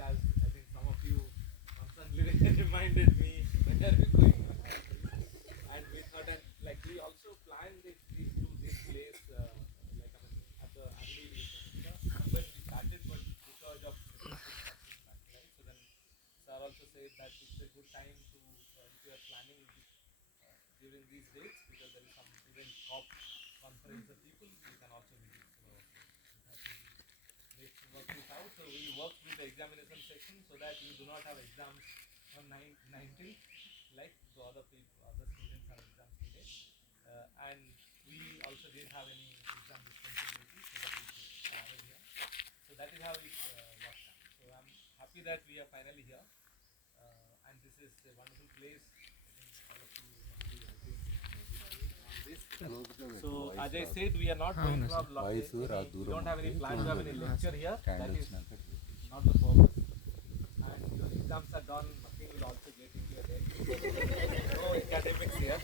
as I think some of you constantly reminded me when are we going to and we thought and like we also planned this to this place like I mean at the early when we started but because of different things happening back right so then sir also said that it's a good time to if you are planning during these dates because there is some event COP conference of people you can also visit so let's work this out. So we work with the examination section so that you do not have exams on 19th like the other people, other students have exams today. And we also didn't have any exam responsibility so that we could travel here. So that is how it worked out. So I'm happy that we are finally here. And this is a wonderful place. I think all of you must be happy on this. So as I said, we are not going to have we don't have any plan to have any lecture here. That is not the purpose. And your exams are done, nothing will also get into your head. No academics here.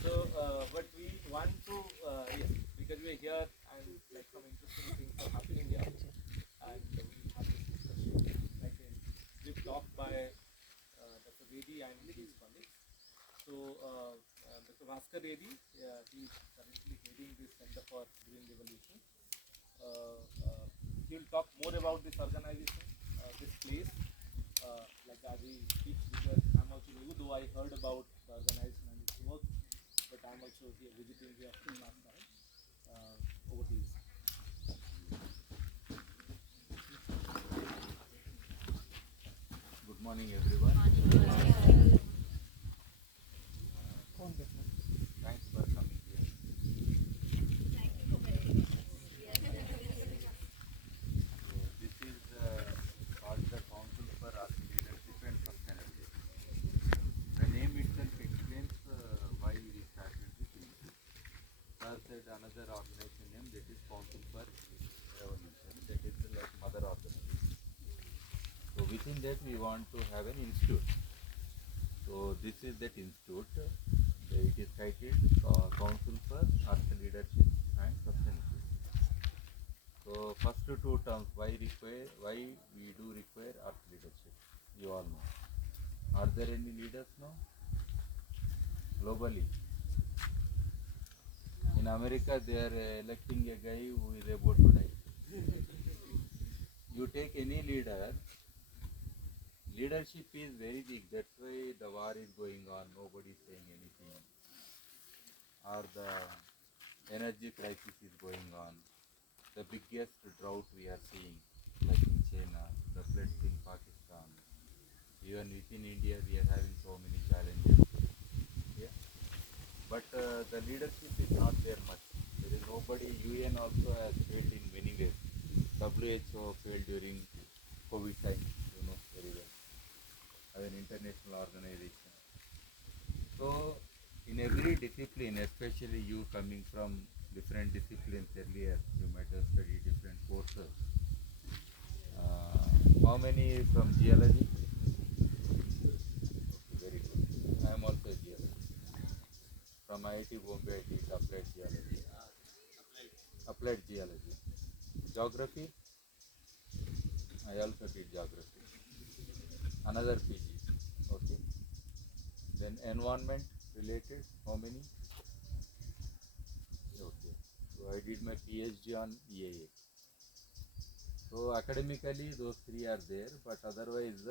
So, but we want to, yes, because we are here and like some interesting things are happening here. And we have this discussion, like a brief talk by Dr. Reddy and his colleagues. So, Dr. Bhasker Reddy, he is currently heading this Center for Green Revolution. He will talk more about this organization, this place, like as he speaks, because I'm also new, though I heard about the organization and its work, but I'm also here visiting here for the last time. Over to you. Good morning, everyone. Thanks for coming here. So this is called the Council for Leadership and Sustainability. The name itself explains why we started this initiative. Sir said another organization name, that is Council for Revolution, that is like mother organization. So within that we want to have an institute. So this is that institute. It is titled Council for Earth Leadership and Sustainability. So first two terms, why we do require earth leadership, you all know. Are there any leaders now? Globally. In America they are electing a guy who is about to die. You take any leader, leadership is very big, that's why the war is going on, nobody is saying anything. Or the energy crisis is going on. The biggest drought we are seeing, like in China, the floods in Pakistan. Even within India, we are having so many challenges. Yeah? But the leadership is not there much. There is nobody. UN also has failed in many ways. WHO failed during COVID time, you know very well, as an international organization. So, in every discipline, especially you coming from different disciplines earlier, you might have studied different courses. How many from geology? Very good. I am also a geologist. From IIT Bombay, I did applied geology. Applied geology. Geography? I also did geography. Another PG. Okay. Then environment related, how many? Okay. So I did my PhD on EAA. So academically those three are there, but otherwise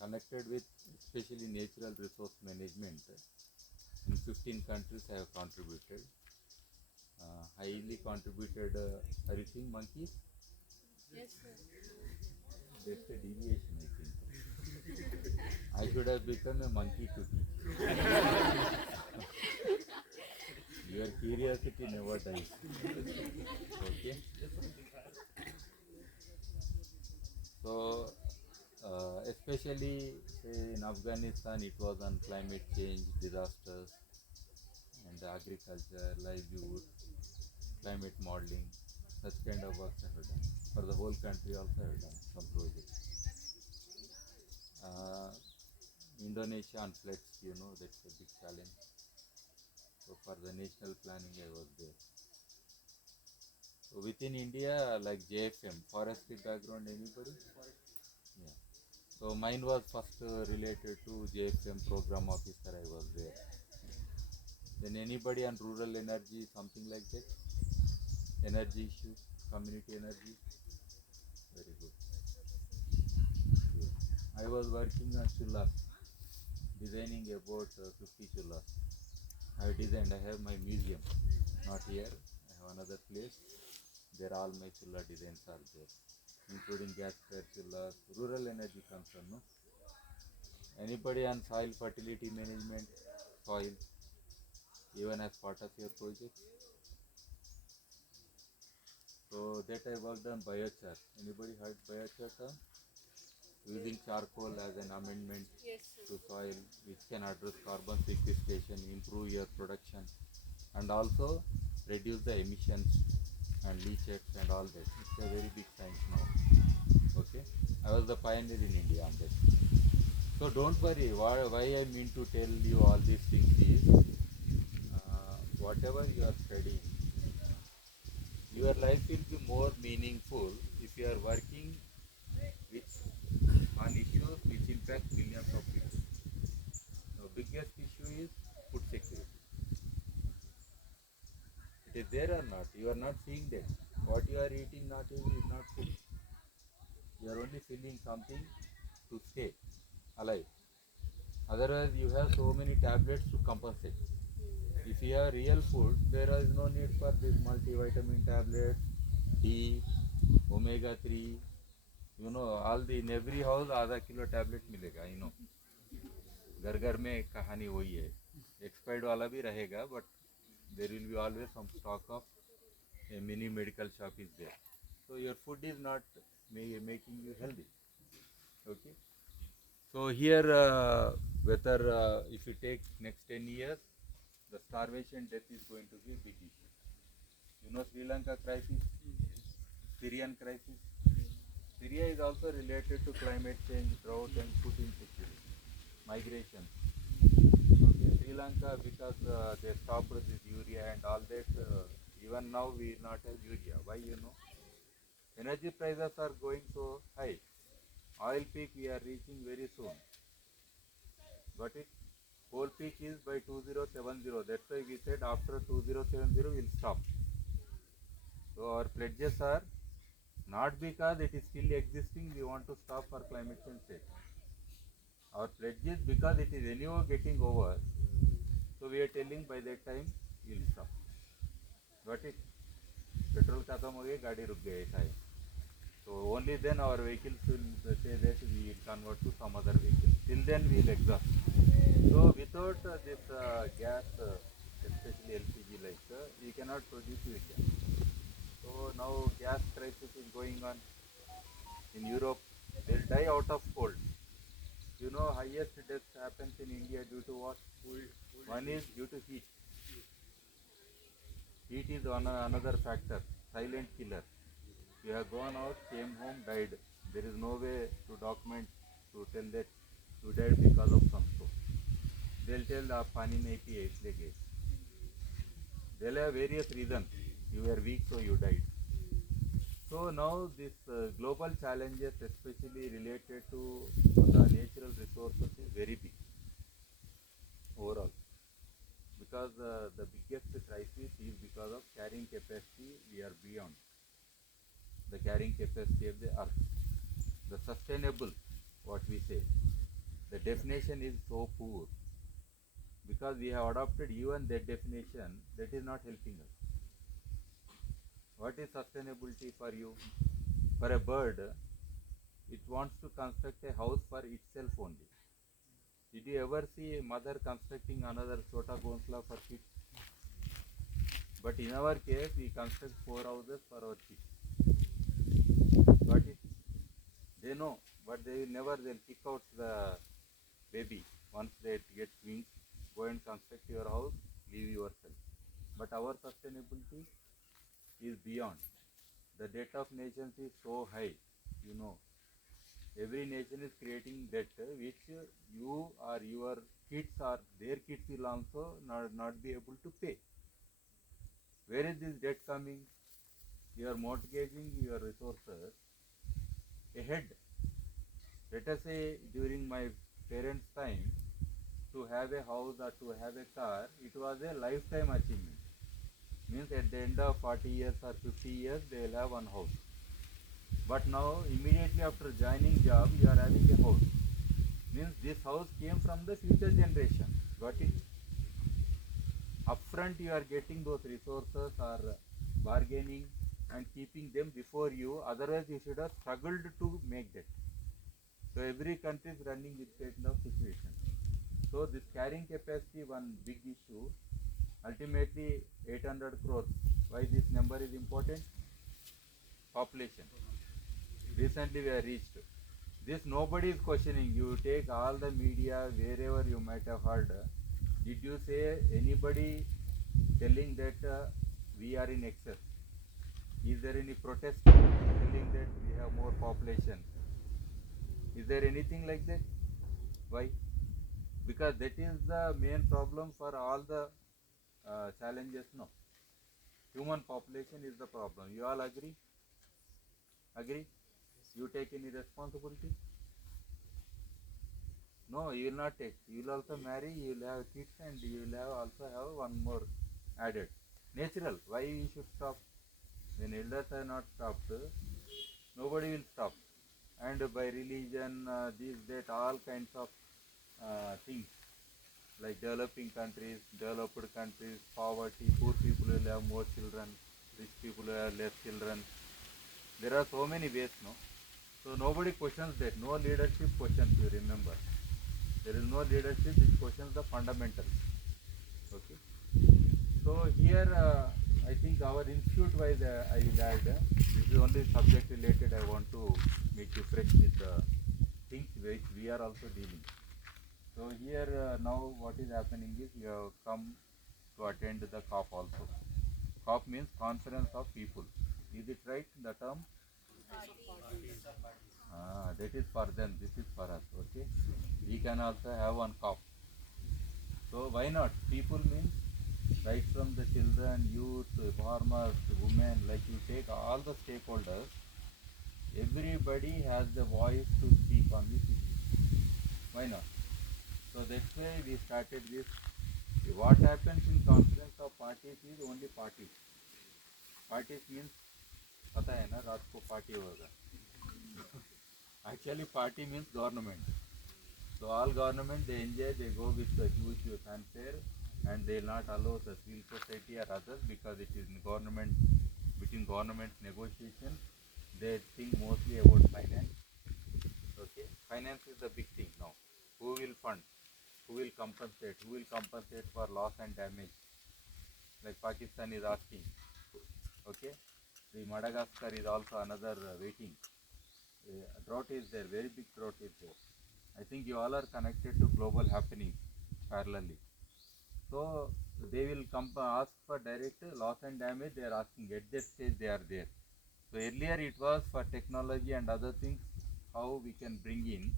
connected with especially natural resource management. In 15 countries I have contributed. Highly contributed, are you seeing monkeys? Yes, sir. That's a deviation, I think. I should have become a monkey to teach. Your curiosity never dies. Okay. So, especially say in Afghanistan, it was on climate change, disasters, and agriculture, livelihood, climate modeling, such kind of works I have done. For the whole country also I have done some projects. Indonesia on floods, you know, that's a big challenge. So for the national planning I was there. So within India, like JFM, forestry background, anybody? Yeah. So mine was first related to JFM program officer. I was there. Then anybody on rural energy, something like that? Energy issue, community energy. Very good. Yeah. I was working on chullas, designing about 50 chullas. I designed. I have my museum, not here. I have another place. There all my chulla designs are there, including gas fire chullas, rural energy concern. No? Anybody on soil fertility management, soil, even as part of your project? So that I worked on biochar. Anybody heard biochar term? Using charcoal as an amendment Yes, to sir. soil, which can address carbon sequestration, improve your production, and also reduce the emissions and leachates and all that. It's a very big science now. Okay, I was the pioneer in India on that. So don't worry. Why I mean to tell you all these things is, whatever you are studying, your life will be more meaningful if you are working with on issues which impact millions of people. The biggest issue is food security. It is there or not? You are not seeing that. What you are eating not even is not food. You are only feeling something to stay alive. Otherwise, you have so many tablets to compensate. If you have real food, there is no need for this multivitamin tablets, D, omega 3. You know, all the in every house आधा kilo tablet मिलेगा. You know, घर घर में कहानी वही है. Expired वाला भी रहेगा, but there will be always some stock of a mini medical shop is there. So your food is not making you healthy. Okay. So here, whether if you take next 10 years, the starvation death is going to be a big issue. You know Sri Lanka crisis, Syrian crisis. Syria is also related to climate change, drought, and food insecurity, migration. Okay, Sri Lanka, because they stopped this urea and all that, even now we not have urea. Why, you know? Energy prices are going so high. Oil peak we are reaching very soon. Got it? Coal peak is by 2070. That's why we said after 2070 we'll stop. So our pledges are not because it is still existing, we want to stop for climate change sake. Our pledges because it is anyhow getting over. So we are telling by that time we'll stop. Got it? Petrol खत्म हो गया, गाड़ी रुक गया ऐसा है. So only then our vehicles will say that we will convert to some other vehicle. Till then we will exhaust. So without this gas, especially LPG we cannot produce urea. So now gas crisis is going on in Europe. They'll die out of cold. You know highest death happens in India due to what? One is due to heat. Heat is another factor, silent killer. You have gone out, came home, died. There is no way to document, to tell that you died because of sunstroke. They'll tell आप पानी नहीं पिए इसलिए गए. They'll have various reasons. You were weak, so you died. So now this global challenges, especially related to the natural resources, is very big overall. Because the biggest crisis is because of carrying capacity. We are beyond the carrying capacity of the earth. The sustainable, what we say, the definition is so poor. Because we have adopted even that definition, that is not helping us. What is sustainability for you? For a bird, it wants to construct a house for itself only. Did you ever see a mother constructing another Chota Ghonsla for kids? But in our case, we construct 4 houses for our kids. Got it? They know, but they will never, they'll kick out the baby. Once they get wings, go and construct your house, leave yourself. But our sustainability is beyond. The debt of nations is so high, you know. Every nation is creating debt which you or your kids or their kids will also not be able to pay. Where is this debt coming? you are mortgaging your resources ahead. Let us say during my parents' time, to have a house or to have a car, it was a lifetime achievement. Means at the end of 40 years or 50 years, they will have one house. But now, immediately after joining job, you are having a house. Means this house came from the future generation. Got it? Upfront, you are getting those resources or bargaining and keeping them before you. Otherwise, you should have struggled to make that. So every country is running this kind of situation. So this carrying capacity, one big issue. Ultimately, 800 crores. Why this number is important? Population. Recently we are reached. This nobody is questioning. You take all the media, wherever you might have heard. Did you say anybody telling that we are in excess? Is there any protest telling that we have more population? Is there anything like that? Why? Because that is the main problem for all the challenges now. Human population is the problem. You all agree? Agree? You take any responsibility? No, you will not take. You will also marry, you will have kids, and you will have also have one more added. Natural. Why you should stop? When elders are not stopped, nobody will stop. And by religion, this, that, all kinds of things, like developing countries, developed countries, poverty, poor people will have more children, rich people will have less children. There are so many ways, no? So nobody questions that. No leadership questions, you remember. There is no leadership which questions the fundamentals. Okay. So here, I think our institute wise, I will add, this is only subject related. I want to make you fresh with the things which we are also dealing. So here now what is happening is you have come to attend the COP also. COP means Conference of People. Is it right, the term? That is for them, this is for us, okay? We can also have one COP. So why not? People means right from the children, youth, farmers, women, like you take all the stakeholders, everybody has the voice to speak on this issue. Why not? So that's why we started this. What happens in conference of parties is only parties. Parties means, पता है ना रात को party होगा. Actually party means government. So all government they enjoy, they go with the huge fanfare, and they will not allow the civil society or others because it is in government, between government negotiation. They think mostly about finance. Okay, finance is the big thing now. Who will fund? Who will compensate? Who will compensate for loss and damage? Like Pakistan is asking. Okay, the Madagascar is also another waiting. Drought is there, very big drought is there. I think you all are connected to global happenings parallelly. So they will come ask for direct loss and damage. They are asking at that stage they are there. So earlier it was for technology and other things, how we can bring in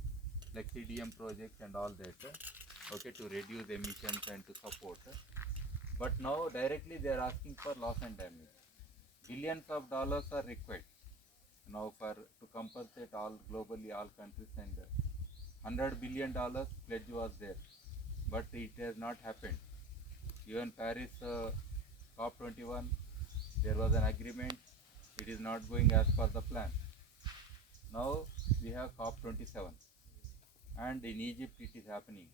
like CDM projects and all that, okay, to reduce emissions and to support. But now directly they are asking for loss and damage. Billions of dollars are required now for to compensate all globally, all countries, and $100 billion pledge was there, but it has not happened. Even Paris COP21, there was an agreement. It is not going as per the plan. Now we have COP27, and in Egypt it is happening.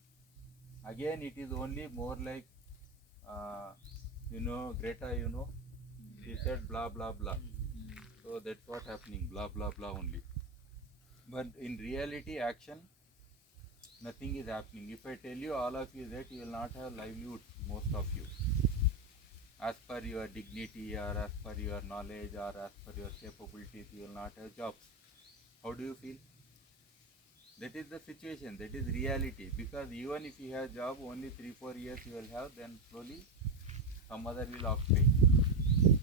Again, it is only more like, Greta, she said blah blah blah. So that's what happening, blah blah blah only. But in reality, action, nothing is happening. If I tell you all of you that you will not have livelihoods, most of you, as per your dignity or as per your knowledge or as per your capabilities, you will not have jobs. How do you feel? That is the situation, that is reality. Because even if you have job, only 3-4 years you will have, then slowly some other will occupy.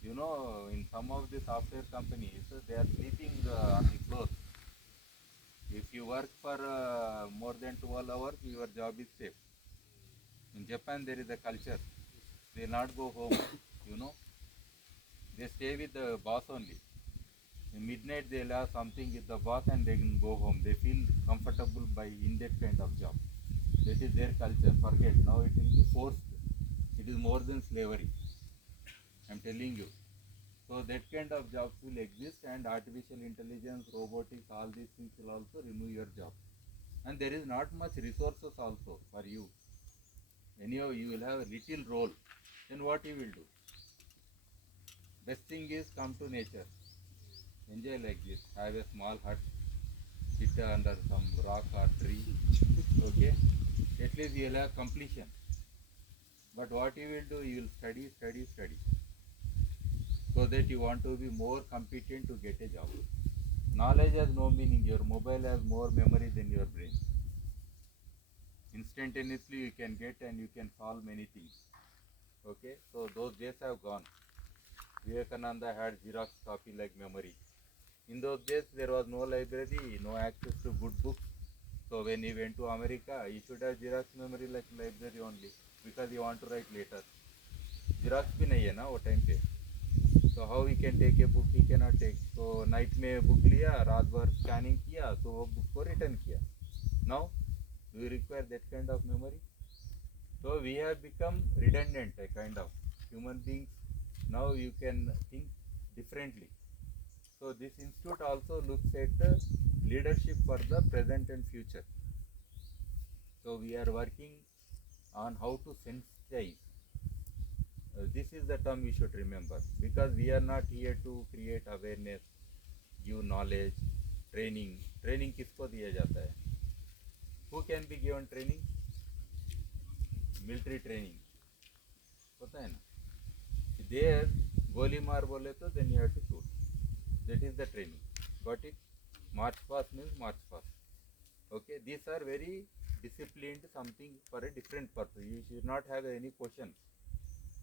In some of the software companies, they are sleeping on the floor. If you work for more than 12 hours, your job is safe. In Japan, there is a culture. They will not go home, They stay with the boss only. In midnight they'll have something with the boss and they can go home. They feel comfortable by in that kind of job. That is their culture. Forget. Now it will be forced. It is more than slavery. I'm telling you. So that kind of jobs will exist, and artificial intelligence, robotics, all these things will also remove your job. And there is not much resources also for you. Anyhow, you will have a little role. Then what you will do? Best thing is come to nature. Enjoy like this. Have a small hut. Sit under some rock or tree. Okay? At least you will have completion. But what you will do? You will study, study, study. So that you want to be more competent to get a job. Knowledge has no meaning. Your mobile has more memory than your brain. Instantaneously you can get and you can solve many things. Okay? So those days have gone. Vivekananda had Xerox copy like memory. In those days there was no library, no access to good books. So when he went to America, he should have Xerox memory like library only, because he want to write later. Xerox भी नहीं है ना वो time पे. So how he can take a book? He cannot take. So night में book लिया, रात भर scanning किया, तो वो book को return किया. Now do you require that kind of memory? So we have become redundant, a kind of human beings. Now you can think differently. So this institute also looks at leadership for the present and future. So we are working on how to sensitize. This is the term we should remember, because we are not here to create awareness, give knowledge, training. Training किसको दिया जाता है? Who can be given training? Military training. पता है ना? There गोली मार बोले तो then you have to shoot. That is the training. Got it? March past means march past. Okay, these are very disciplined, something for a different purpose. You should not have any question.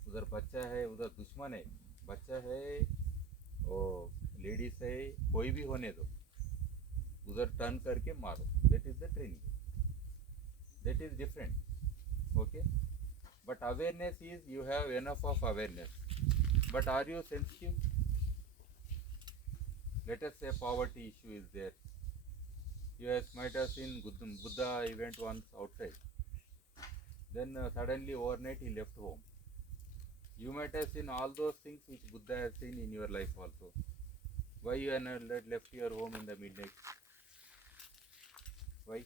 उधर बच्चा है, उधर दुश्मन है, बच्चा है, और ladies है, कोई भी होने दो, उधर टर्न करके मारो. That is the training. That is different. Okay, but awareness is, you have enough of awareness, but are you sensitive? Let us say poverty issue is there. You might have seen Buddha event once outside. Then suddenly overnight he left home. You might have seen all those things which Buddha has seen in your life also. Why you are not left your home in the midnight? Why?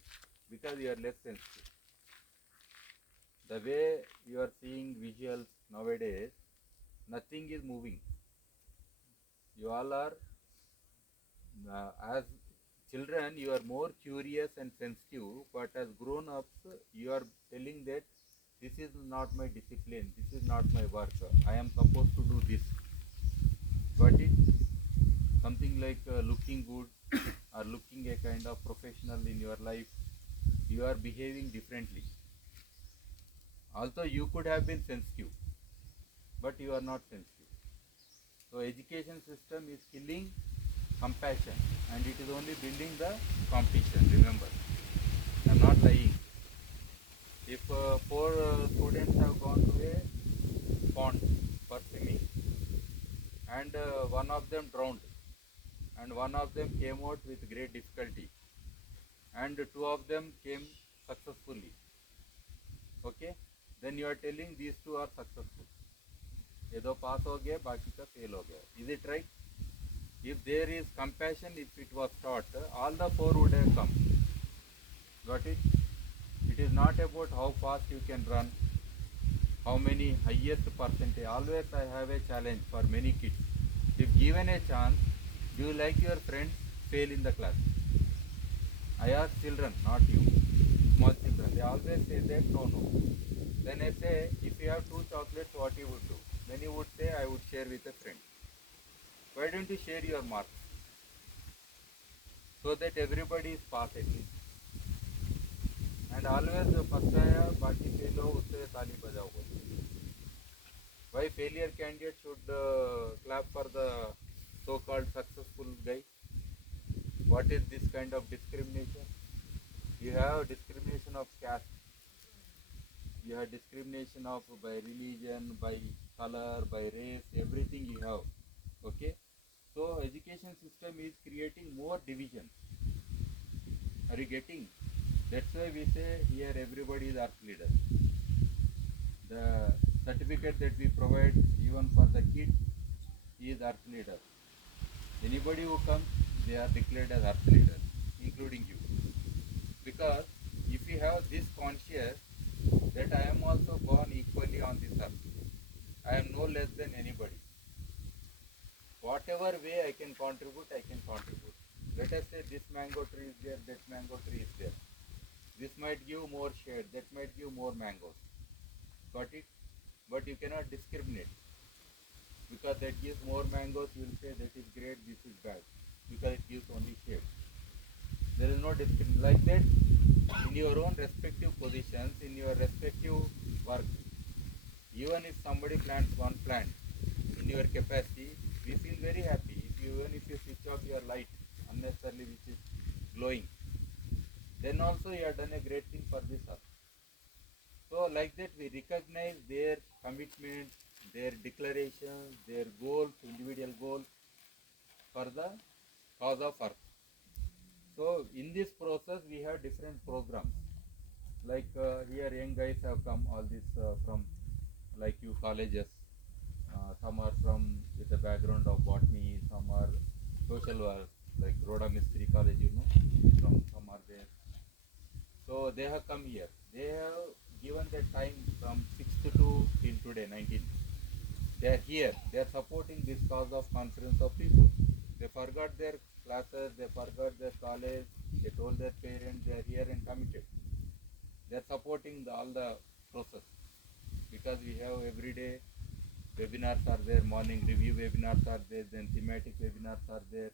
Because you are less sensitive. The way you are seeing visuals nowadays, nothing is moving. You all are, as children, you are more curious and sensitive, but as grown-ups, you are telling that this is not my discipline, this is not my work, I am supposed to do this. Got it? Something like looking good or looking a kind of professional in your life, you are behaving differently. Also, you could have been sensitive, but you are not sensitive. So education system is killing compassion, and it is only building the competition. Remember, I am not lying. If four students have gone to a pond for swimming, and one of them drowned, and one of them came out with great difficulty, and two of them came successfully. Okay, then you are telling these two are successful. ये दो पास हो गए, बाकी का fail हो गया. Is it right? If there is compassion, if it was taught, all the four would have come. Got it? It is not about how fast you can run, how many highest percentage. Always I have a challenge for many kids. If given a chance, do you like your friends fail in the class? I ask children, not you, small children. They always say that no. Then I say, if you have two chocolates, what you would do? Many would say, I would share with a friend. Why don't you share your marks? So that everybody is passed at least. And always first आया, बाकी fail हो, उससे ताली बजाओ. Why failure candidate should clap for the so-called successful guy? What is this kind of discrimination? You have discrimination of caste. You have discrimination of by religion, by color, by race, everything you have. Okay, so education system is creating more divisions. Are you getting? That's why we say here everybody is earth leader. The certificate that we provide even for the kid is earth leader. Anybody who comes, they are declared as earth leaders, including you. Because if you have this conscious that I am also born equally on this earth, I am no less than anybody. Whatever way I can contribute, I can contribute. Let us say this mango tree is there, that mango tree is there. This might give more shade, that might give more mangoes. Got it? But you cannot discriminate. Because that gives more mangoes, you will say that is great, this is bad. Because it gives only shade. There is no discrimination. Like that, in your own respective positions, in your respective work, even if somebody plants one plant, in your capacity, we feel very happy. Even if you switch off your light unnecessarily, which is glowing, then also you have done a great thing for this earth. So like that, we recognize their commitments, their declarations, their goals, individual goals for the cause of earth. So in this process, we have different programs. Like here, young guys have come all this from like you colleges. Some are from with a background of botany, some are social work, like Rhoda Mystery College, from some are there. So they have come here. They have given their time from 6th to till today, 19th. They are here. They are supporting this cause of conference of people. They forgot their classes, they forgot their college, they told their parents they are here and committed. They are supporting all the process because we have every day webinars are there, morning review webinars are there, then thematic webinars are there.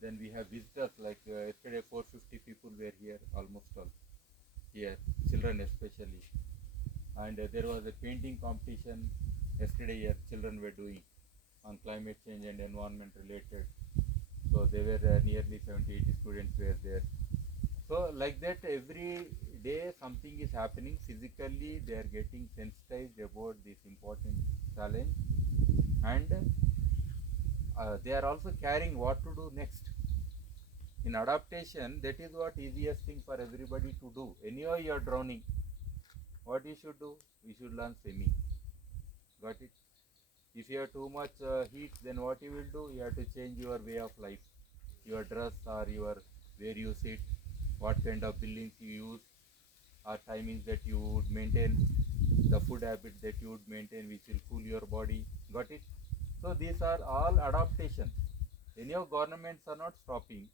Then we have visitors like yesterday 450 people were here, almost all here, children especially. And there was a painting competition yesterday here, children were doing on climate change and environment related. So there were nearly 70-80 students were there. So like that every day something is happening physically, they are getting sensitized about this important challenge, and they are also carrying what to do next. In adaptation, that is what easiest thing for everybody to do. Anyhow you are drowning, what you should do? You should learn swimming. Got it? If you have too much heat, then what you will do? You have to change your way of life, your dress or your where you sit, what kind of buildings you use, or timings that you would maintain, the food habit that you would maintain, which will cool your body. Got it? So these are all adaptations. Any of governments are not stopping.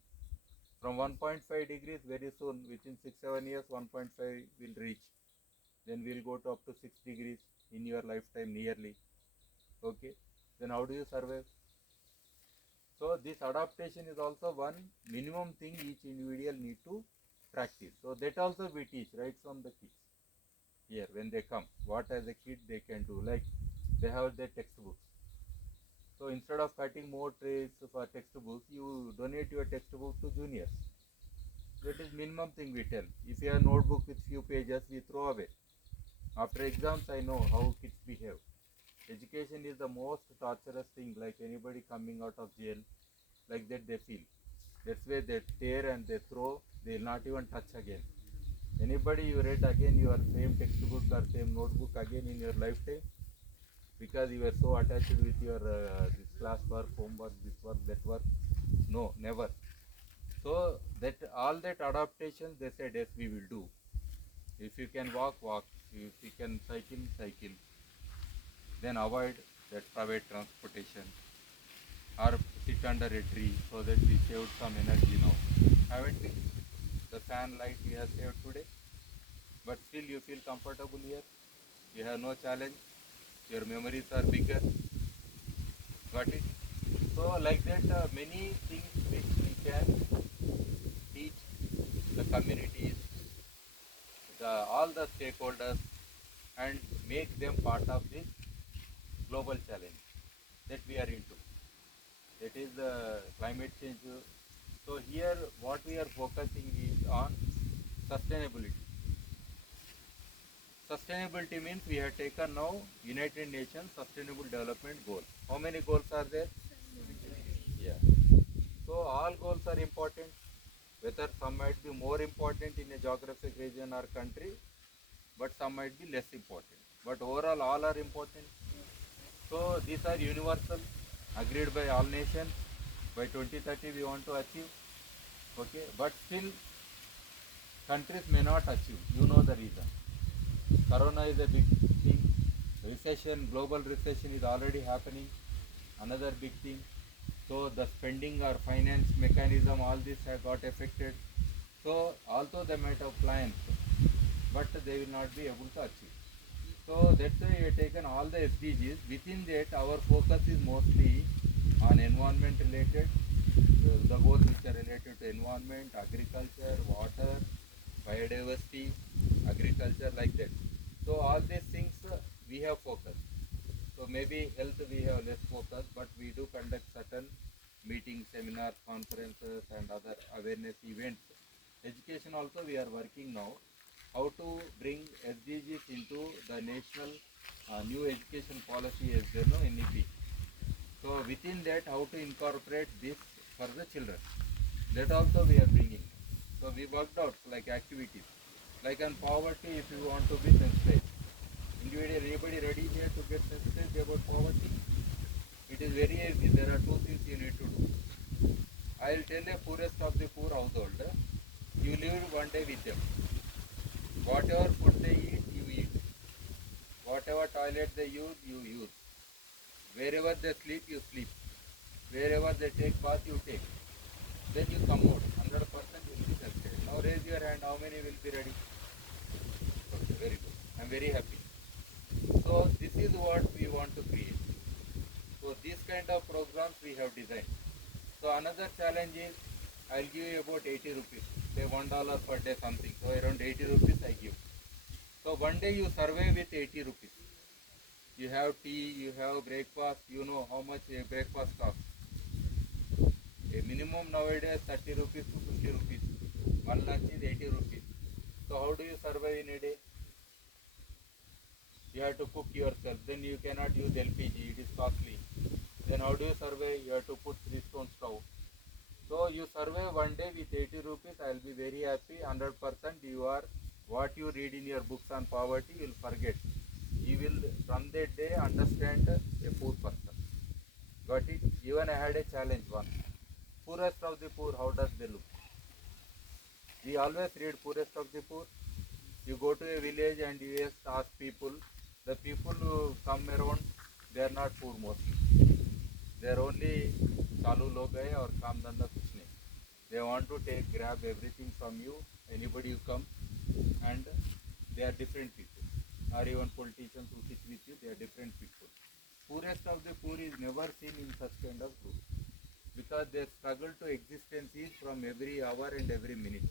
From 1.5 degrees very soon, within 6-7 years, 1.5 will reach. Then we'll go to up to 6 degrees in your lifetime nearly. Okay? Then how do you survive? So this adaptation is also one minimum thing each individual need to practice. So that also we teach right from the kids here when they come. What as a kid they can do, like they have their textbooks. So instead of cutting more trees for textbooks, you donate your textbook to juniors. That is minimum thing we tell. If you have a notebook with few pages, we throw away. After exams, I know how kids behave. Education is the most torturous thing, like anybody coming out of jail, like that they feel. That's why they tear and they throw, they will not even touch again. Anybody you read again your same textbook or same notebook again in your lifetime, because you were so attached with your this class work, homework, this work, that work? No, never. So that all that adaptations they said yes we will do. If you can walk, walk. If you can cycle, cycle. Then avoid that private transportation or sit under a tree so that we saved some energy now. Haven't we? The fan light we have saved today. But still you feel comfortable here. You have no challenge. Your memories are bigger. Got it? So like that many things which we can teach the communities, all the stakeholders, and make them part of this global challenge that we are into. That is the climate change. So here what we are focusing is on sustainability. Sustainability means we have taken now United Nations Sustainable Development Goals. How many goals are there? all goals are important. Whether some might be more important in a geographic region or country, but some might be less important. But overall, all are important. So these are universal, agreed by all nations. By 2030, we want to achieve. Okay, but still, countries may not achieve. You know the reason. Corona is a big thing. Recession, global recession is already happening. Another big thing. So the spending or finance mechanism, all this have got affected. So although they might have plans, but they will not be able to achieve. So that's why we have taken all the SDGs. Within that, our focus is mostly on environment related, the goals which are related to environment, agriculture, water, biodiversity, agriculture, like that. So all these things we have focus. So maybe health we have less focus, but we do conduct certain meetings, seminars, conferences, and other awareness events. Education also we are working now. How to bring SDGs into the national new education policy as they know NEP. So within that, how to incorporate this for the children. That also we are bringing. So we worked out like activities. Like on poverty, if you want to be sensitized. Individual, anybody ready here to get sensitized about poverty? It is very easy. There are two things you need to do. I will tell a poorest of the poor household. You live one day with them. Whatever food they eat, you eat. Whatever toilet they use, you use. Wherever they sleep, you sleep. Wherever they take bath, you take. Then you come out. 100% will be sensitized. Now raise your hand. How many will be ready? Okay, very good. I am very happy. So this is what we want to create. So these kind of programs we have designed. So another challenge is I'll give you about 80 rupees, say $1 per day something. So around 80 rupees I give. So one day you survive with 80 rupees. You have tea, you have breakfast, you know how much a breakfast costs. A minimum nowadays 30 rupees to 50 rupees. One lunch is 80 rupees. So how do you survive in a day? You have to cook yourself. Then you cannot use LPG, it is costly. Then how do you survive? You have to put 3-stone stove. So you survive one day with 80 rupees. I will be very happy. 100% you are, what you read in your books on poverty, you will forget. You will from that day understand a poor person. Got it? Even I had a challenge once. Poorest of the poor, how does they look? We always read poorest of the poor. You go to a village and you just ask people. The people who come around, they are not poor mostly. They are only चालू लोग हैं और काम धंधा कुछ नहीं. They want to grab everything from you. Anybody who comes, and they are different people. Or even politicians who sit with you, they are different people. Poorest of the poor is never seen in such kind of group, because they struggle to existence from every hour and every minute.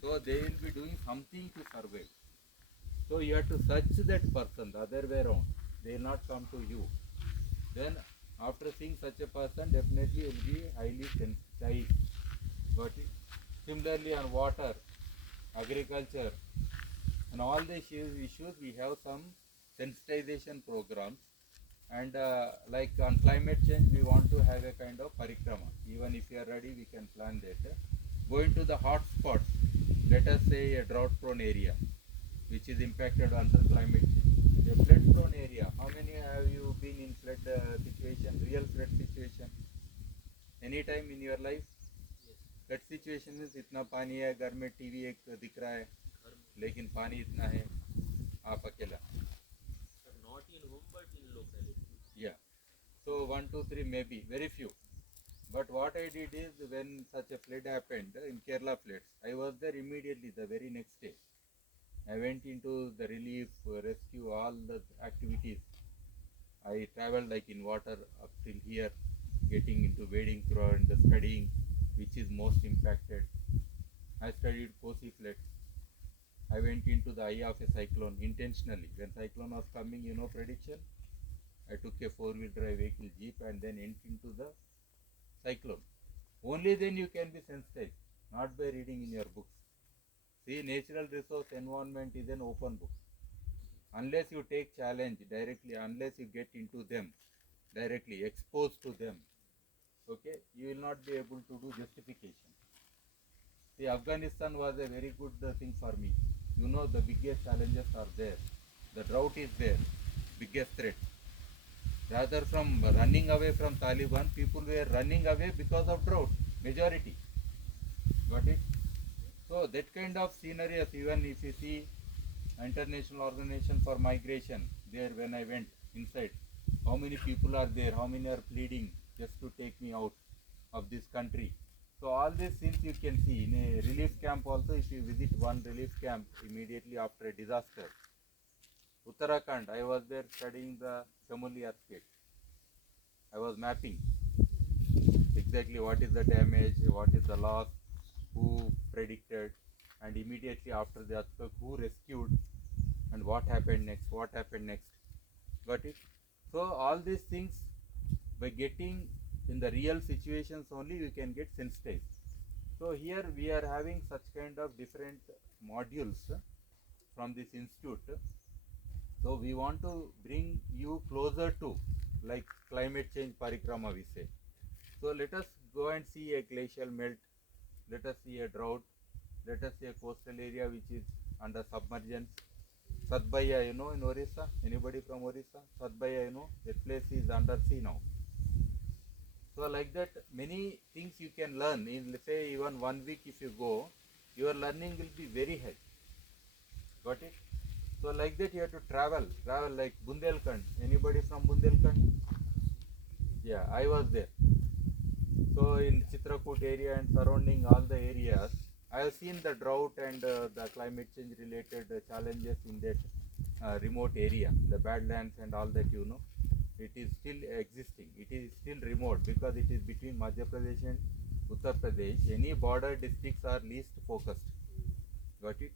So they will be doing something to survive. So you have to search that person the other way around. They will not come to you. Then after seeing such a person, definitely you will be highly sensitized. Got it? Similarly on water, agriculture, and all these issues, we have some sensitization programs. And like on climate change, we want to have a kind of parikrama. Even if you are ready, we can plan that. Going to the hot spots, let us say a drought prone area, which is impacted under climate change. A flood prone area, how many have you been in flood situation, real flood situation? Any time in your life? Flood situation means इतना पानी है, घर में TV एक दिख रहा है, लेकिन पानी इतना है, आप अकेला. Not in home but in locality. Yeah. So 1, 2, 3 maybe, very few. But what I did is, when such a flood happened in Kerala floods, I was there immediately the very next day. I went into the relief, rescue, all the activities. I traveled like in water up till here, getting into wading through and the studying which is most impacted. I studied Kosi floods. I went into the eye of a cyclone intentionally. When cyclone was coming, you know prediction. I took a 4-wheel drive vehicle jeep and then went into the cyclone. Only then you can be sensitized, not by reading in your books. See, natural resource environment is an open book. Unless you take challenge directly, unless you get into them directly, exposed to them, okay, you will not be able to do justification. See, Afghanistan was a very good thing for me. You know, the biggest challenges are there. The drought is there, biggest threat. Rather from running away from Taliban, people were running away because of drought, majority. Got it? So that kind of scenario, even if you see International Organization for Migration, there when I went inside, how many people are there, how many are pleading just to take me out of this country. So all these things you can see in a relief camp also. If you visit one relief camp immediately after a disaster, Uttarakhand, I was there studying the Chamoli earthquake. I was mapping exactly what is the damage, what is the loss, who predicted, and immediately after the earthquake, who rescued, and what happened next, what happened next. Got it? So all these things, by getting in the real situations only, you can get sensitized. So here we are having such kind of different modules from this institute. So we want to bring you closer to, like climate change parikrama we say. So let us go and see a glacial melt, let us see a drought, let us see a coastal area which is under submergence. Sadbaya, you know, in Orissa, anybody from Orissa? Sadbaya, you know, that place is under sea now. So like that, many things you can learn in, let's say, even 1 week if you go, your learning will be very high. Got it? So like that you have to travel like Bundelkhand. Anybody from Bundelkhand? Yeah, I was there. So in Chitrakoot area and surrounding all the areas, I have seen the drought and the climate change related challenges in that remote area, the badlands and all that, you know. It is still existing. It is still remote because it is between Madhya Pradesh and Uttar Pradesh. Any border districts are least focused. Got it?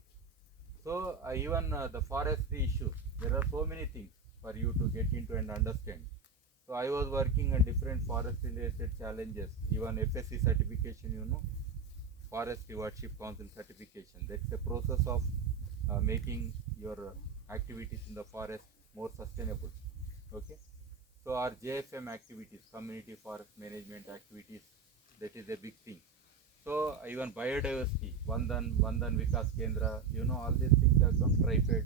So even the forestry issues, there are so many things for you to get into and understand. So I was working on different forest related challenges, even FSC certification, you know, Forest Stewardship Council certification. That's a process of making your activities in the forest more sustainable. Okay. So our JFM activities, community forest management activities, that is a big thing. So even biodiversity, Vandan Vikas Kendra, you know, all these things have come TriFed.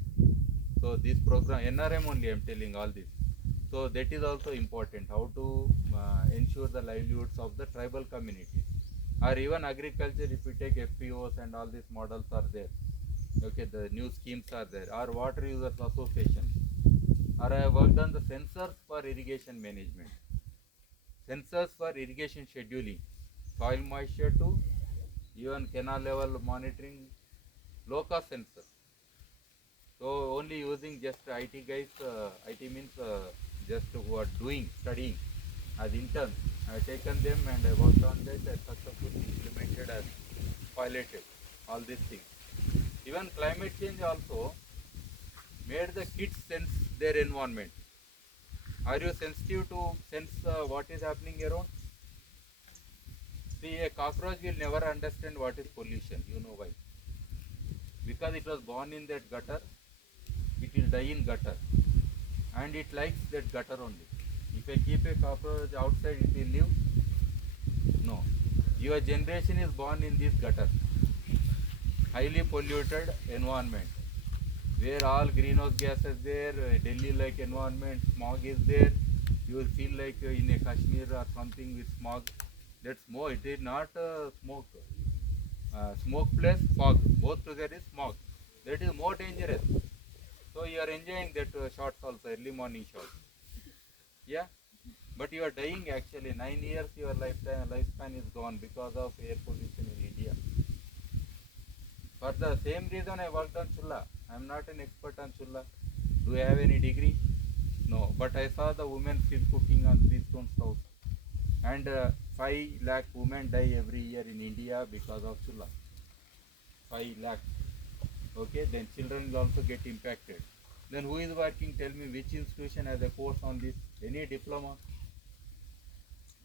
So this program, NRM only I am telling all this. So that is also important, how to ensure the livelihoods of the tribal communities. Or even agriculture, if we take FPOs and all these models are there. Okay, the new schemes are there. Or water users associations. Or I have worked on the sensors for irrigation management. Sensors for irrigation scheduling. Soil moisture to even canal level monitoring, low cost sensors. So only using just IT guys, IT means just who are doing, studying as interns. I have taken them and I worked on that and successfully implemented as piloted all these things. Even climate change also made the kids sense their environment. Are you sensitive to sense what is happening around? See, a cockroach will never understand what is pollution. You know why? Because it was born in that gutter, it will die in gutter. And it likes that gutter only. If I keep a cockroach outside, it will live? No. Your generation is born in this gutter. Highly polluted environment. Where all greenhouse gases there, Delhi like environment, smog is there. You will feel like in a Kashmir or something with smog. That's smog. It is not smoke. Smoke plus fog. Both together is smog. That is more dangerous. So you are enjoying that shots also, early morning shots. Yeah. But you are dying actually. 9 years your lifespan is gone because of air pollution in India. For the same reason I worked on Chulla. I am not an expert on Chulla. Do I have any degree? No. But I saw the women still cooking on 3 stone stove. And 5 lakh women die every year in India because of Chulla. 5 lakh. Okay, then children will also get impacted. Then who is working? Tell me which institution has a course on this? Any diploma?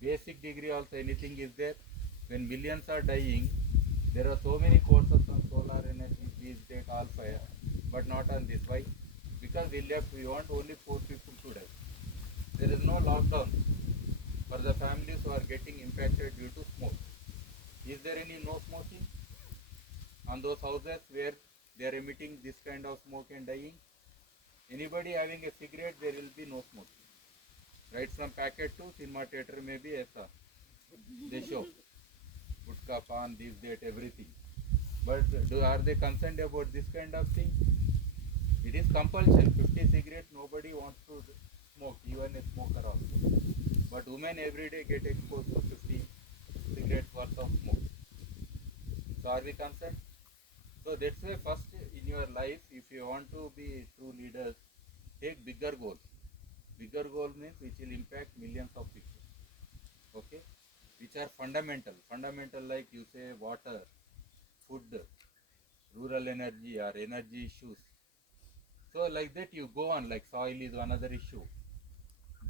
Basic degree also, anything is there? When millions are dying, there are so many courses on solar energy, please take all fire, but not on this. Why? Because we want only 4 people to die. There is no lockdown. for the families who are getting impacted due to smoke. Is there any no smoking on those houses where they are emitting this kind of smoke and dying? Anybody having a cigarette, there will be no smoking. Right from packet to cinema theater may be aisa. They show gutka, pan, this, that, everything. But are they concerned about this kind of thing? It is compulsion. 50 cigarettes, nobody wants to smoke, even a smoker also. But women every day get exposed to 50 cigarettes worth of smoke. So are we concerned? So that's why first in your life, if you want to be true leaders, take bigger goals. Bigger goal means which will impact millions of people. Okay? Which are fundamental. Fundamental like you say water, food, rural energy or energy issues. So like that you go on, like soil is another issue.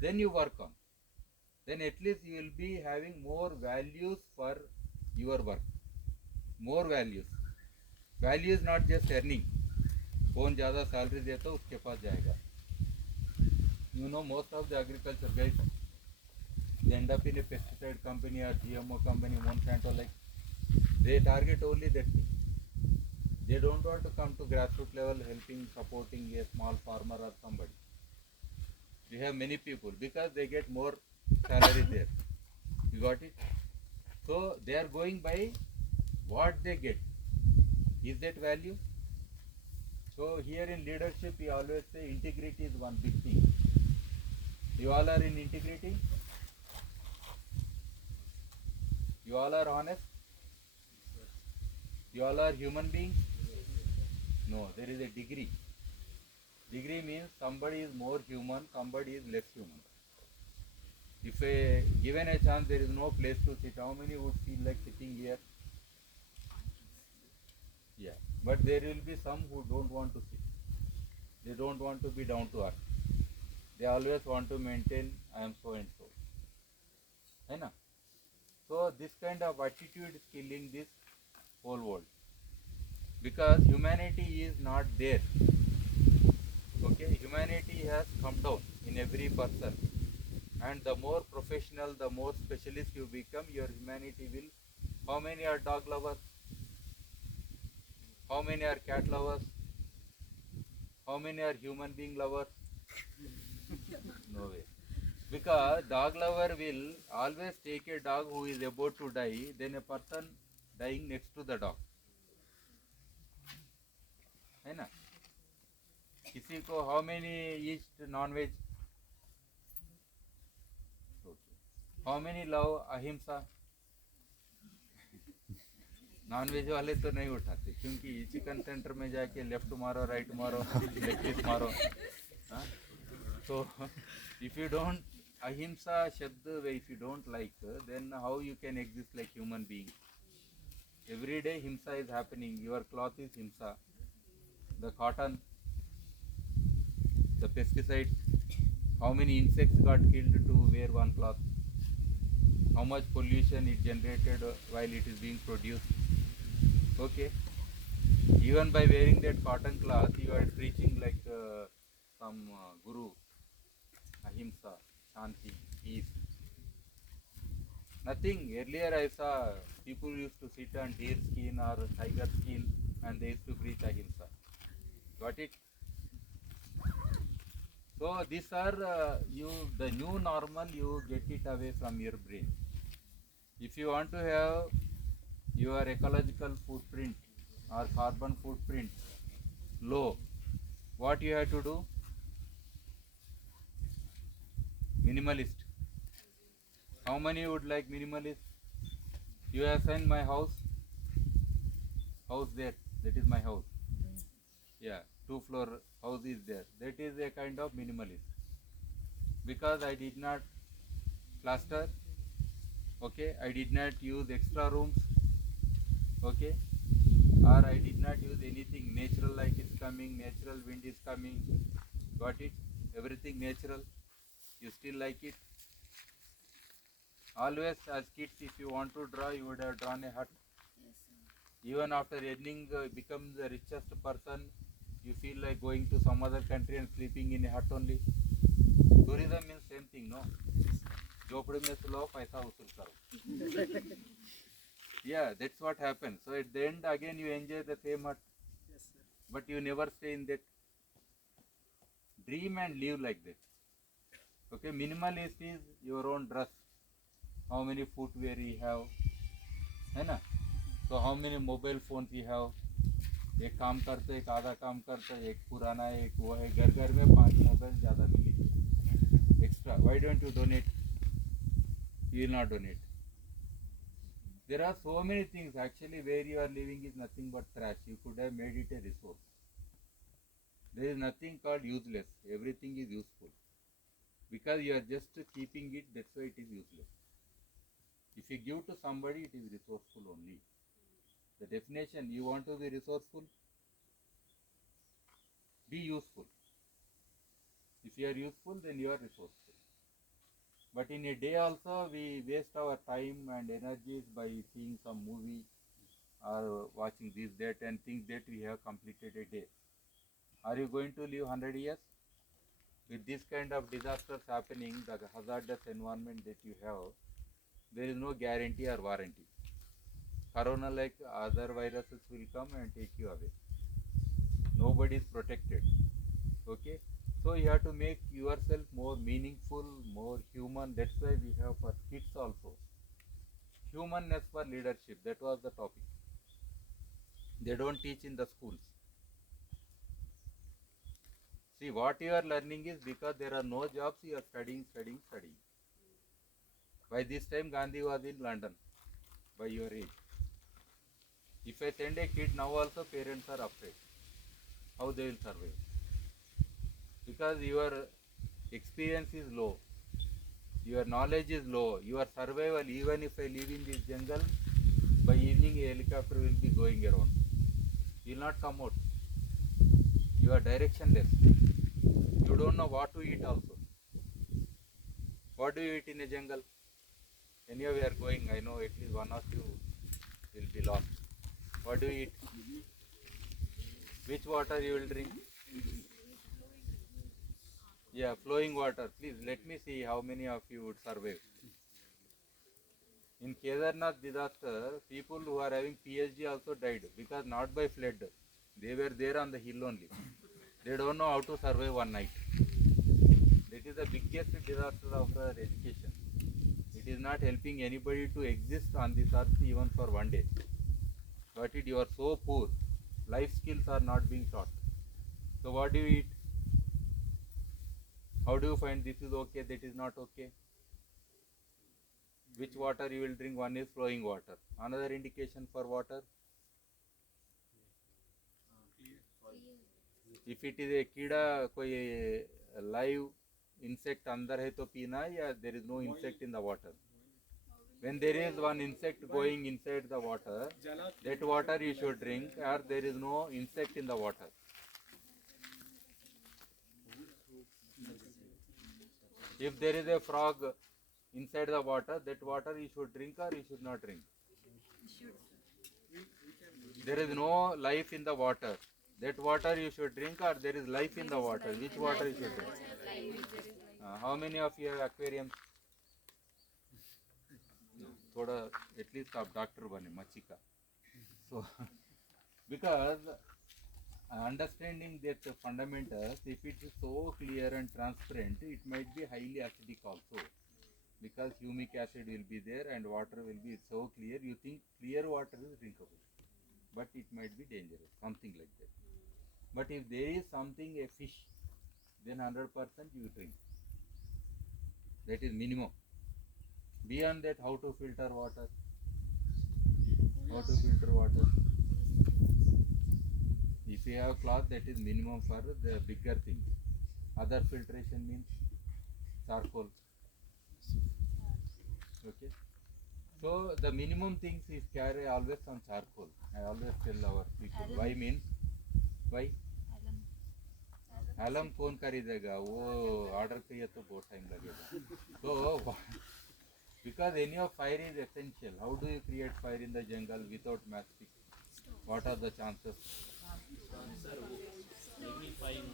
Then you work on. Then at least you will be having more values for your work. More values. Value is not just earning. कौन ज़्यादा salary देता है उसके पास जाएगा. You know most of the agriculture guys, they end up in a pesticide company or GMO company, Monsanto, like they target only that thing. They don't want to come to grassroots level helping, supporting a small farmer or somebody. We have many people because they get more salary there. You got it? So they are going by what they get. Is that value? So here in leadership we always say integrity is one big thing. You all are in integrity? You all are honest? You all are human beings? No, there is a degree. Degree means somebody is more human, somebody is less human. If given a chance there is no place to sit, how many would feel like sitting here? Yeah, but there will be some who don't want to sit. They don't want to be down to earth. They always want to maintain I am so and so. Hai na? So this kind of attitude is killing this whole world. Because humanity is not there. Okay, humanity has come down in every person. And the more professional, the more specialist you become, your humanity will. How many are dog lovers? How many are cat lovers? How many are human being lovers? No way. Because dog lover will always take a dog who is about to die than a person dying next to the dog. है ना? किसी को how many eat non-veg? How many love ahimsa? Non veg वाले तो नहीं उठाते क्योंकि chicken centre में जाके लेफ्ट मारो राइट मारो लेग पीस मारो. So if you don't ahimsa shabd, if you don't like, then how you can exist like human being? Every day himsa is happening. Your cloth is himsa. The cotton, the pesticides, how many insects got killed to wear one cloth? How much pollution it generated while it is being produced? Okay. Even by wearing that cotton cloth, you are preaching like some guru, ahimsa, shanti, peace. Nothing. Earlier I saw people used to sit on deer skin or tiger skin and they used to preach ahimsa. Got it? So these are the new normal, you get it away from your brain. If you want to have your ecological footprint or carbon footprint low, what you have to do? Minimalist. How many would like minimalist? You have seen my house there, that is my house. Yeah, 2-floor house is there. That is a kind of minimalist. Because I did not plaster, okay, I did not use extra rooms, okay, or I did not use anything. Natural light is coming, natural wind is coming. Got it? Everything natural. You still like it? Always as kids, if you want to draw, you would have drawn a hut. Yes, sir. Even after earning, become the richest person, you feel like going to some other country and sleeping in a hut only. Tourism means same thing, no? झोपड़ी में से लो पैसा वसूल करो. Yeah, that's what happens. So at the end again you enjoy the same hut, Yes, sir. but you never stay in that. Dream and live like that. Okay, minimalist is your own dress. How many footwear you have, है ना? So how many mobile phones you have? एक काम करते एक आधा काम करते एक पुराना है एक वो है घर घर में 5 मोबाइल ज़्यादा मिली extra. Why don't you donate? You will not donate. There are so many things actually where you are living is nothing but trash. You could have made it a resource. There is nothing called useless. Everything is useful. Because you are just keeping it, that's why it is useless. If you give to somebody, it is resourceful only. The definition, you want to be resourceful, be useful. If you are useful, then you are resourceful. But in a day also, we waste our time and energies by seeing some movie or watching this, that, and think that we have completed a day. Are you going to live 100 years? With this kind of disasters happening, the hazardous environment that you have, there is no guarantee or warranty. Corona like other viruses will come and take you away. Nobody is protected. Okay? So you have to make yourself more meaningful, more human. That's why we have for kids also. Humanness for leadership. That was the topic. They don't teach in the schools. See, what you are learning is because there are no jobs, you are studying. By this time, Gandhi was in London, by your age. If I send a kid now also, parents are afraid. How they will survive? Because your experience is low, your knowledge is low, your survival, even if I live in this jungle, by evening a helicopter will be going around. You will not come out. You are directionless. You don't know what to eat also. What do you eat in a jungle? Anywhere we are going, I know at least one of you will be lost. What do you eat? Which water you will drink? Yeah, flowing water. Please let me see how many of you would survive. In Kedarnath disaster, people who are having PhD also died because not by flood. They were there on the hill only. They don't know how to survive one night. That is the biggest disaster of our education. It is not helping anybody to exist on this earth even for one day. But you are so poor. Life skills are not being taught. So what do you eat? How do you find this is okay, that is not okay? Which water you will drink? One is flowing water. Another indication for water. If it is a कीड़ा कोई live insect अंदर है तो पीना या there is no insect in the water. When there is one insect going inside the water, that water you should drink, or there is no insect in the water. If there is a frog inside the water, that water you should drink or you should not drink. There is no life in the water. That water you should drink or there is life in the water. Which water you should drink? How many of you have aquariums? थोड़ा at least आप doctor बने मच्छी का. So because understanding that fundamentals, if it is so clear and transparent, it might be highly acidic also. Because humic acid will be there and water will be so clear, you think clear water is drinkable. But it might be dangerous, something like that. But if there is something, a fish, then 100% you drink. That is minimum. Beyond that, how to filter water? How to filter water? If you have cloth, that is minimum for the bigger things. Other filtration means charcoal. Okay. So the minimum things is carry always some charcoal. I always tell our people. Why means? Why? Alum कौन खरीदेगा? वो order किया तो बहुत time लगेगा. So because any of fire is essential. How do you create fire in the jungle without matchstick? What are the chances? Magnifying.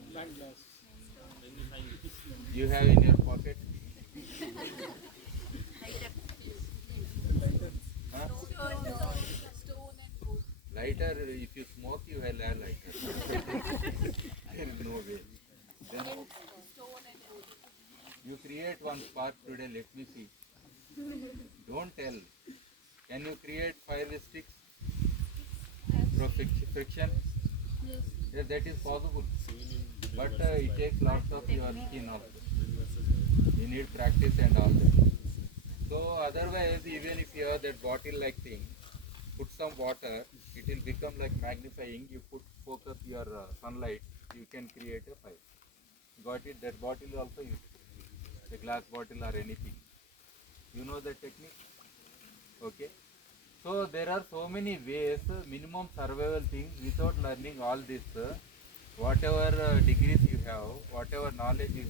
You have in your pocket? Huh? Stone and wood. Lighter, if you smoke, you will have lighter. There is no way. Then Stone and wood. you create one spark today, let me see. Don't tell. Can you create fire with sticks? Through friction? Yes. Yes, that is possible. But it takes lots of your skin also. You need practice and all that. So otherwise, even if you have that bottle-like thing, put some water, it will become like magnifying. You put focus your sunlight, you can create a fire. Got it? That bottle also useful. A glass bottle or anything. You know the technique? Okay. So there are so many ways, minimum survival things without learning all this. Whatever degrees you have, whatever knowledge you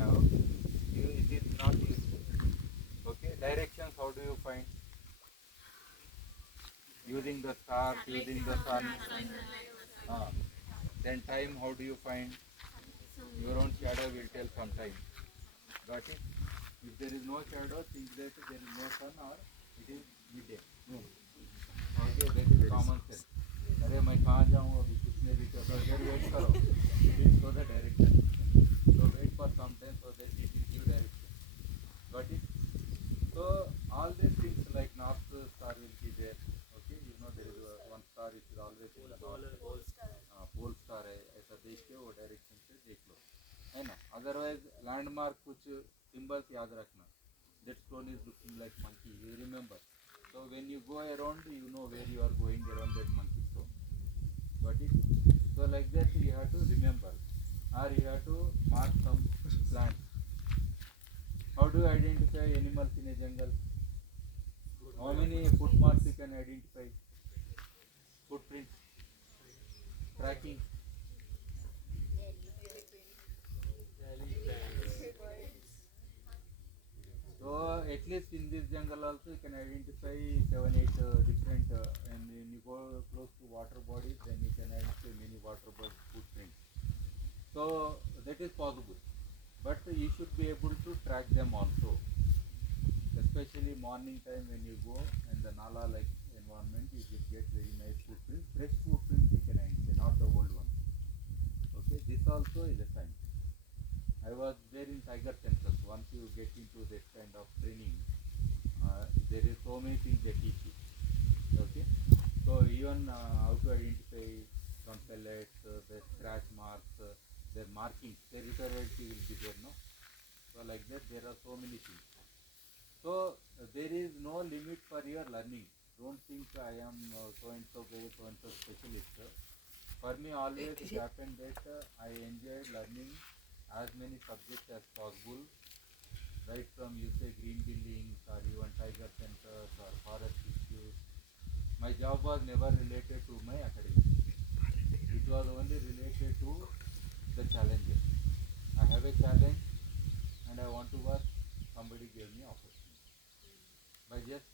have, it is not useful. Okay. Directions, how do you find? Using the stars, using the sun. Then time, how do you find? Your own shadow will tell some time. Got it? If there is no shadow, think that there is no sun or it is midday. Okay, that is common sense. अरे मैं कहाँ जाऊँ अभी कितने भी तो इधर wait करो. Please show the direction. So wait for some time so that it will give direction. Got it? So all these things like north star will be there. Okay, you know there is one star which is always in the north. Pole star है ऐसा देख के वो direction से देख लो है ना. Otherwise landmark कुछ सिंबल्स याद रखना. That stone is looking like monkey, you remember. So when you go around, you know where you are going around that monkey stone. Got it? So like that you have to remember, or you have to mark some plants. How do you identify animals in a jungle? How many footmarks you can identify? Footprints, tracking. So at least in this jungle also you can identify 7-8 different and when you go close to water bodies then you can identify many water bodies footprints. So that is possible, but you should be able to track them also, especially morning time when you go and the nala like environment you will get very nice footprints, fresh footprints you can identify, not the old ones. Okay, this also is a sign. I was there in tiger census. Once you get into that kind of training, there is so many things they teach you. Okay, so even how to identify from pellets, the scratch marks, their markings, territoriality will be there, no? So like that, there are so many things. So there is no limit for your learning. Don't think I am so and so guy, so and so specialist. For me, always it happened that I enjoyed learning as many subjects as possible, right from you say green buildings or even tiger centers or forest issues. My job was never related to my academics. It was only related to the challenges. I have a challenge and I want to work. Somebody gave me opportunity. By just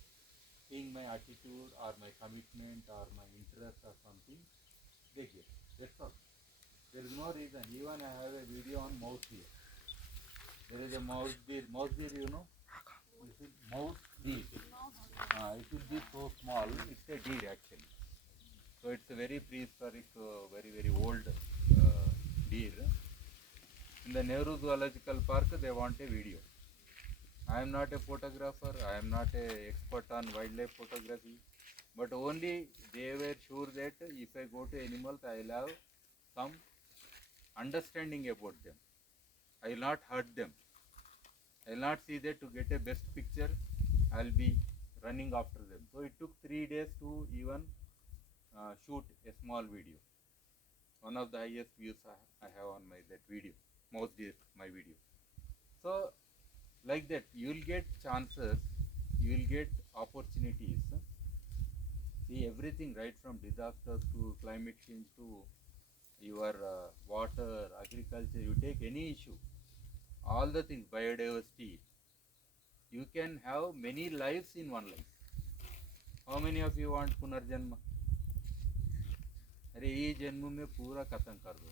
seeing my attitude or my commitment or my interest or something, they give. That's all. There is no reason. Even I have a video on mouse deer. There is a mouse deer. Mouse deer, you know? This is mouse deer. It will be so small. It's a deer actually. So it's a very prehistoric, very old deer. In the Nehru Zoological Park, they want a video. I am not a photographer. I am not an expert on wildlife photography. But only they were sure that if I go to animals, I will have some understanding about them. I will not hurt them. I will not see that to get a best picture, I will be running after them. So it took 3 days to even shoot a small video. One of the highest views I have on my that video, mouse deer, my video. So like that, you will get chances, you will get opportunities. See everything right from disasters to climate change to your water, agriculture, you take any issue, all the things, biodiversity, you can have many lives in one life. How many of you want Punarjanma? अरे ये जन्म में पूरा खत्म कर दो.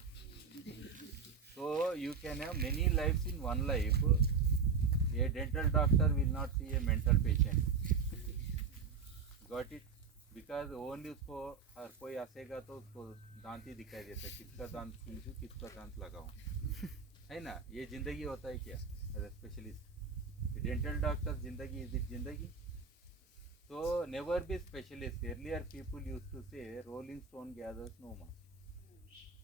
So you can have many lives in one life. A dental doctor will not see a mental patient. Got it? Because only उसको हर कोई हंसेगा तो उसको दांत ही दिखाई देता है, किसका दांत खींचूं किसका दांत लगाऊं, है ना? ये जिंदगी होता है क्या as a specialist? Dental doctor जिंदगी, इज इट जिंदगी? So never be specialist. Earlier people used to say rolling stone gathers no moss,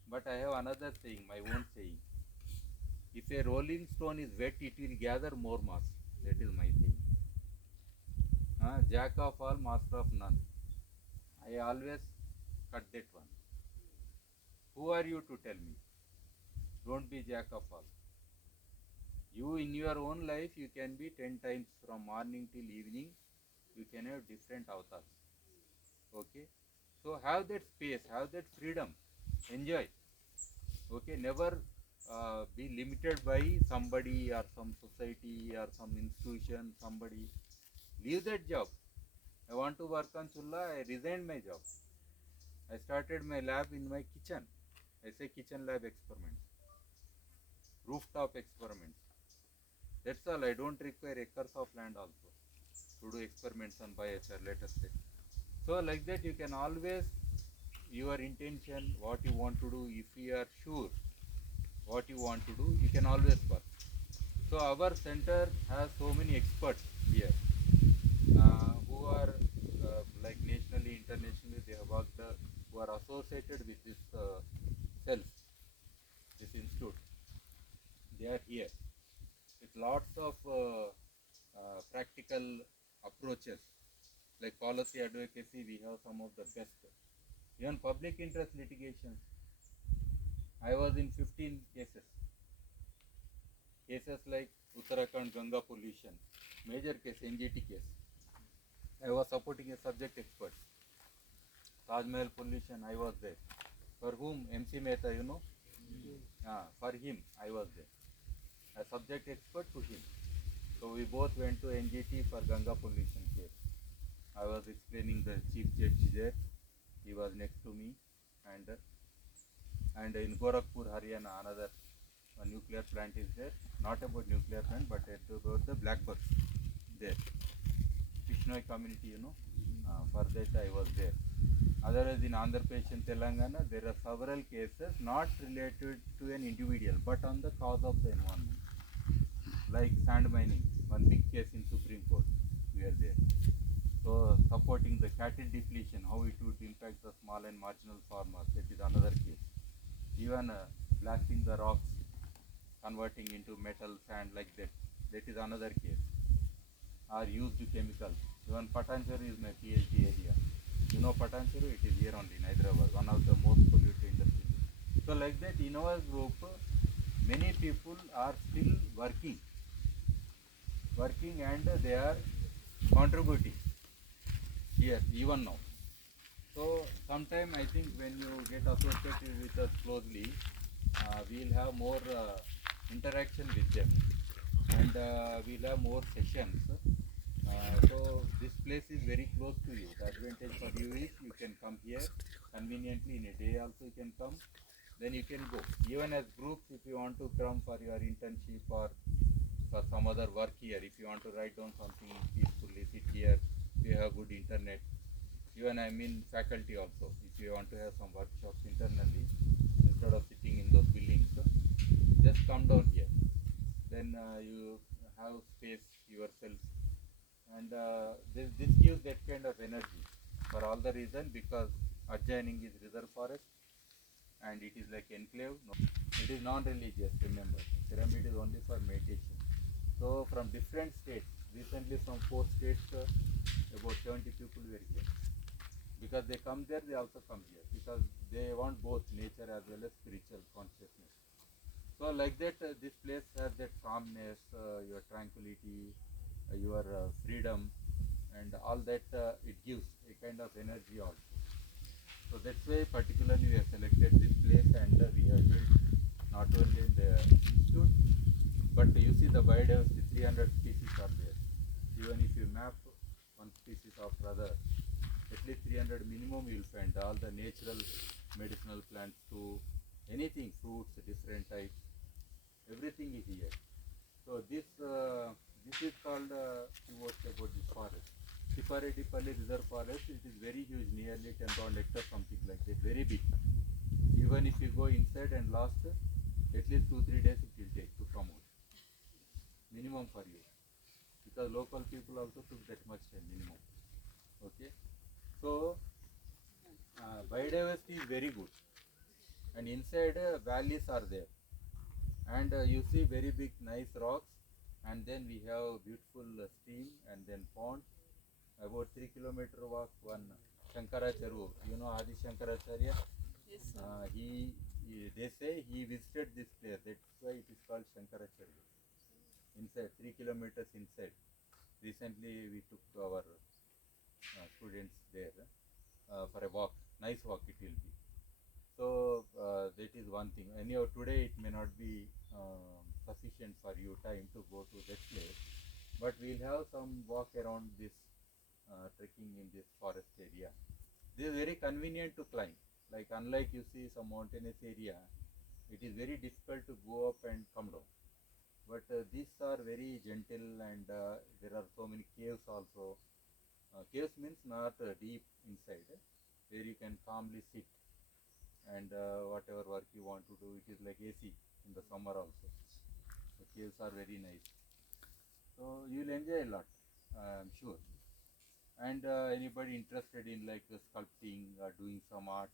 but I have another saying, my own saying. If a rolling stone is wet, it will gather more moss. That is my saying. Jack of all, master of none. I always cut that one. Who are you to tell me? Don't be jack of all. You in your own life, you can be 10 times from morning till evening. You can have different avatars. Okay? So have that space, have that freedom. Enjoy. Okay? Never be limited by somebody or some society or some institution, somebody. Leave that job. I want to work on Sulla. I resigned my job. I started my lab in my kitchen. I say kitchen lab experiments, rooftop experiments. That's all. I don't require acres of land also to do experiments on biochar, let us say. So like that you can always, your intention, what you want to do, if you are sure what you want to do, you can always work. So our center has so many experts here who are like nationally, internationally, they have worked, who are associated with this cells, this institute. They are here with lots of practical approaches, like policy advocacy. We have some of the best. Even public interest litigations, I was in 15 cases. Cases like Uttarakhand Ganga pollution, major case, NGT case. I was supporting a subject expert. Taj Mahal pollution, I was there. For whom? MC Mehta, you know? For him, I was there. A subject expert to him. So we both went to NGT for Ganga pollution case. I was explaining the chief judge there. He was next to me, and in Gorakhpur, Haryana, another nuclear plant is there. Not about nuclear plant, but about the black bugs there. Fishnoi community, you know. For that I was there. Otherwise, in Andhra Pradesh and Telangana, there are several cases not related to an individual, but on the cause of the environment. Like sand mining, one big case in Supreme Court, we are there. So supporting the cattle depletion, how it would impact the small and marginal farmers, that is another case. Even blasting the rocks, converting into metal, sand like that, that is another case. Or used chemicals. Even Patancheru is my PhD area. You know Patancheru? It is here only in Hyderabad, one of the most polluted industries. So like that, in our group, many people are still working and they are contributing here even now. So sometime I think when you get associated with us closely, we'll have more interaction with them, and we'll have more sessions. So this place is very close to you. The advantage for you is you can come here conveniently, in a day also you can come, then you can go. Even as groups, if you want to come for your internship or for some other work here, if you want to write down something peacefully, sit here, you have good internet. Even I mean faculty also, if you want to have some workshops internally, instead of sitting in those buildings, just come down here. Then you have space yourself, and this gives that kind of energy. For all the reason, because adjoining is reserve forest, and it is like enclave. No, it is non-religious, remember. Pyramid is only for meditation. So from different states, recently from 4 states, about 70 people were here. Because they come there, they also come here. Because they want both nature as well as spiritual consciousness. So like that, this place has that calmness, your tranquility, your freedom, and all that it gives a kind of energy also. So that's why particularly we have selected this place, and we have built not only in the institute, but you see the biodiversity, 300 species are there. Even if you map one species after other, at least 300 minimum you will find. All the natural medicinal plants to anything, fruits, different types, everything is here. So this This is called what about this forest. Tiparedipalli Reserve Forest. It is very huge, nearly 10,000 hectares, something like that. Very big. Even if you go inside and last at least 2-3 days it will take to come out. Minimum for you, because local people also took that much time minimum. Okay, so biodiversity is very good, and inside valleys are there, and you see very big nice rocks, and then we have beautiful stream and then pond. About 3 kilometer walk one Shankaracharu. You know Adi Shankaracharya. Yes, sir. They say he visited this place. That's why it is called Shankaracharya. Inside 3 kilometers inside. Recently we took our students there for a walk. Nice walk it will be. So that is one thing. Anyhow, today it may not be sufficient for you time to go to that place, but we'll have some walk around this trekking in this forest area. This is very convenient to climb. Like unlike you see some mountainous area, it is very difficult to go up and come down. But these are very gentle, and there are so many caves also. Caves means not deep inside, where you can calmly sit and whatever work you want to do. It is like AC in the summer also. The caves are very nice. So you will enjoy a lot, I am sure. And anybody interested in like sculpting or doing some art,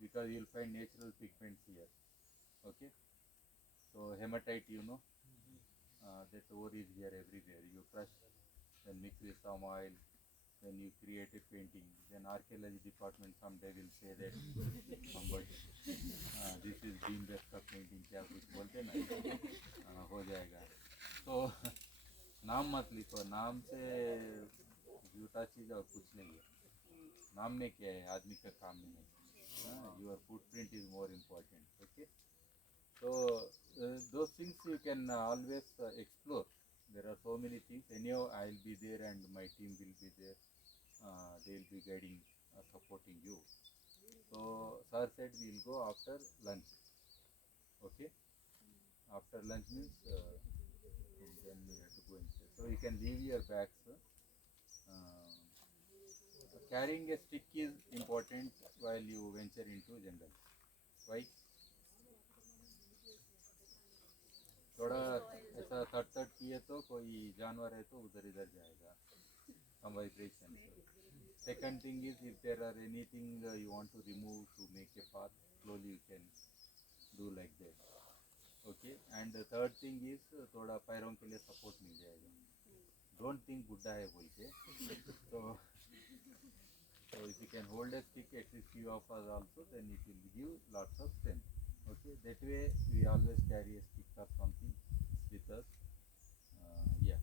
because you will find natural pigments here. Okay, so hematite, you know, that ore is here everywhere. You crush, then mix with some oil, then you create a painting. Then archaeology department someday will say that somebody this is beam Bhasker painting, क्या कुछ बोलते ना, हो जाएगा. तो नाम मत लिखो, नाम से झूठा चीज और कुछ नहीं है. नाम ने क्या है, आदमी का काम नहीं है. Your footprint is more important. Okay, so those things you can always explore. There are so many things. Anyhow, I will be there and my team will be there. They will be guiding, supporting you. So sir said we will go after lunch. Okay, after lunch means then we have to go inside. So you can leave your bags. Carrying a stick is important while you venture into jungle. Why? थोड़ा ऐसा that किए तो कोई जानवर है तो उधर इधर जाएगा. Some vibration. Second thing is, if there are anything you want to remove to make a path, slowly you can do like that. Okay. And the third thing is थोड़ा पैरों के लिए support मिल जाएगा. Don't think बुड्ढा है बोल के. So if you can hold a stick, at least few of us also, then it will give lots of strength. Okay, that way we always carry a stick or something with us. Yeah,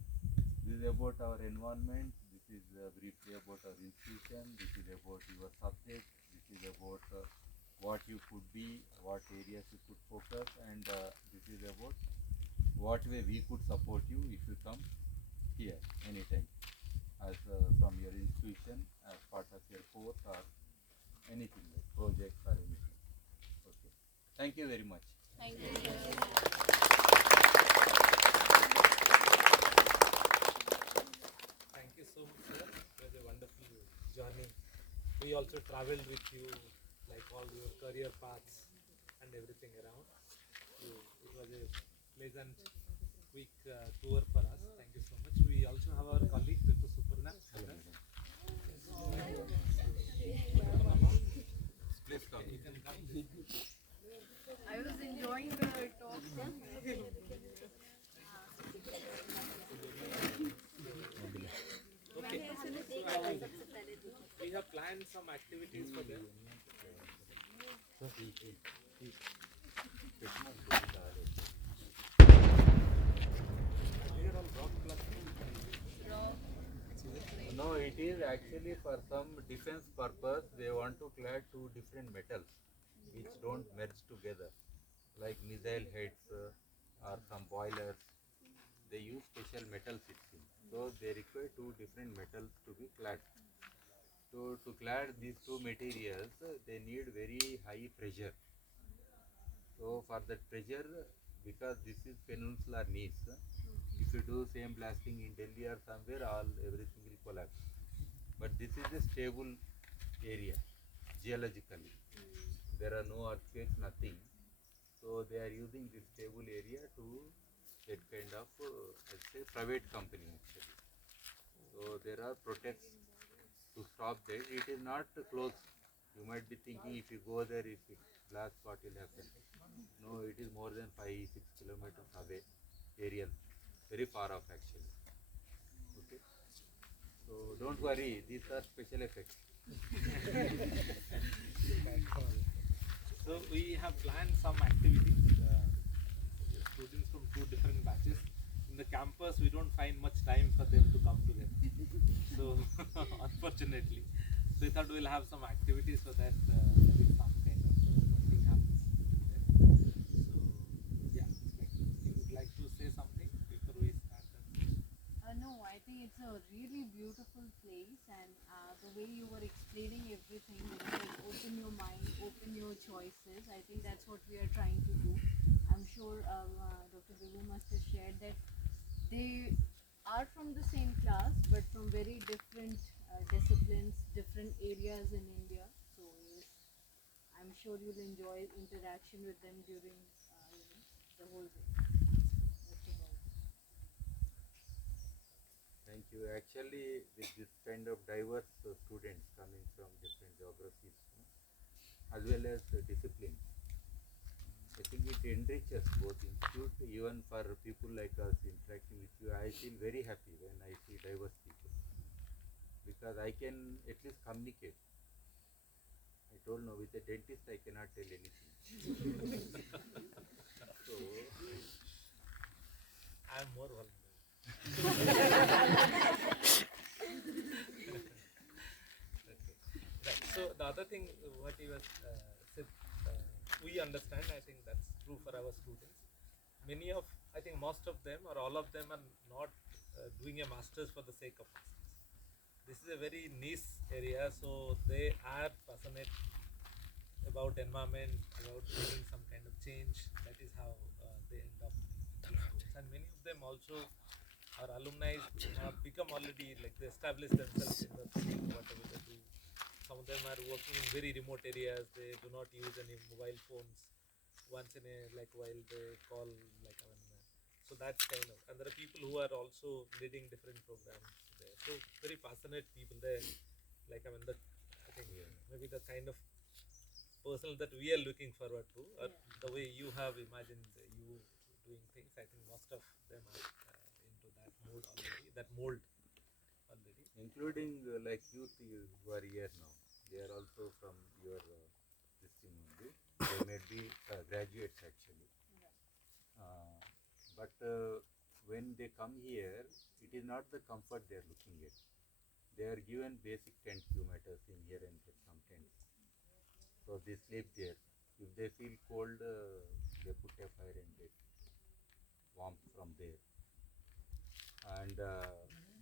this is about our environment. This is briefly about our institution. This is about your subject. This is about what you could be, what areas you could focus, and this is about what way we could support you if you come here anytime, as from your institution, as part of your course, or anything like projects or anything. Okay. Thank you very much. Thank you, sir. Thank you so much, sir. It was a wonderful journey. We also traveled with you, like all your career paths and everything around. It was a pleasant quick tour for us. Thank you so much. We also have our colleague, Dr. Suparna. Please come. You can come. I was enjoying the talk, sir. Okay. We have planned some activities for them. No, it is actually for some defense purpose. They want to clad two different metals which don't merge together, like missile heads or some boilers. They use special metals, it seems. So they require two different metals to be clad. So to clad these two materials, they need very high pressure. So for that pressure, because this is peninsular niche, if If you do same blasting in Delhi or somewhere, everything will collapse. But this is a stable area geologically. There are no earthquakes, nothing. So they are using this stable area to get kind of, let's say, private company actually. So there are protests to stop that. It is not close. You might be thinking if you go there, if it blast, what will happen? No, it is more than 5-6 kilometers away, aerial, very far off actually. Okay. So don't worry, these are special effects. So we have planned some activities. Students from 2 different batches. In the campus, we don't find much time for them to come together. So unfortunately, so we thought we'll have some activities so that there is some kind of bonding happens. So yeah, you would like to say something before we start? No, I think it's a really beautiful place, and the way you were explaining everything, like open your mind, open your choices. I think that's what we are trying to do. I'm sure Dr. Bibu must have shared that they are from the same class, but from very different disciplines, different areas in India. So yes, I'm sure you'll enjoy interaction with them during the whole day. That's about it. Thank you. Actually, with this kind of diverse students coming from different geographies, as well as disciplines, I think it enriches both institute, even for people like us interacting with you. I feel very happy when I see diverse people because I can at least communicate. I told no, with a dentist I cannot tell anything. So I am more vulnerable. Okay. Right. So the other thing, what he was said, we understand. I think that's true for our students. Many of, I think most of them or all of them are not doing a masters for the sake of masters. This is a very niche area, so they are passionate about environment, about bringing some kind of change. That is how they end up. And many of them also are alumni, have become already like they establish themselves in the field, whatever they do. Some of them are working in very remote areas. They do not use any mobile phones. Once in a like while they call like so that's kind of, and there are people who are also leading different programs there. So very passionate people there. Like the I think maybe the kind of person that we are looking forward to, or the way you have imagined you doing things. I think most of them are into that mold already. That mold already. including like youth who are here now, they are also from your this thing only. They may be graduates actually. But when they come here, it is not the comfort they are looking at. They are given basic tent, few meters in here and get some tents. So they sleep there. If they feel cold, they put a fire and get warmth from there. And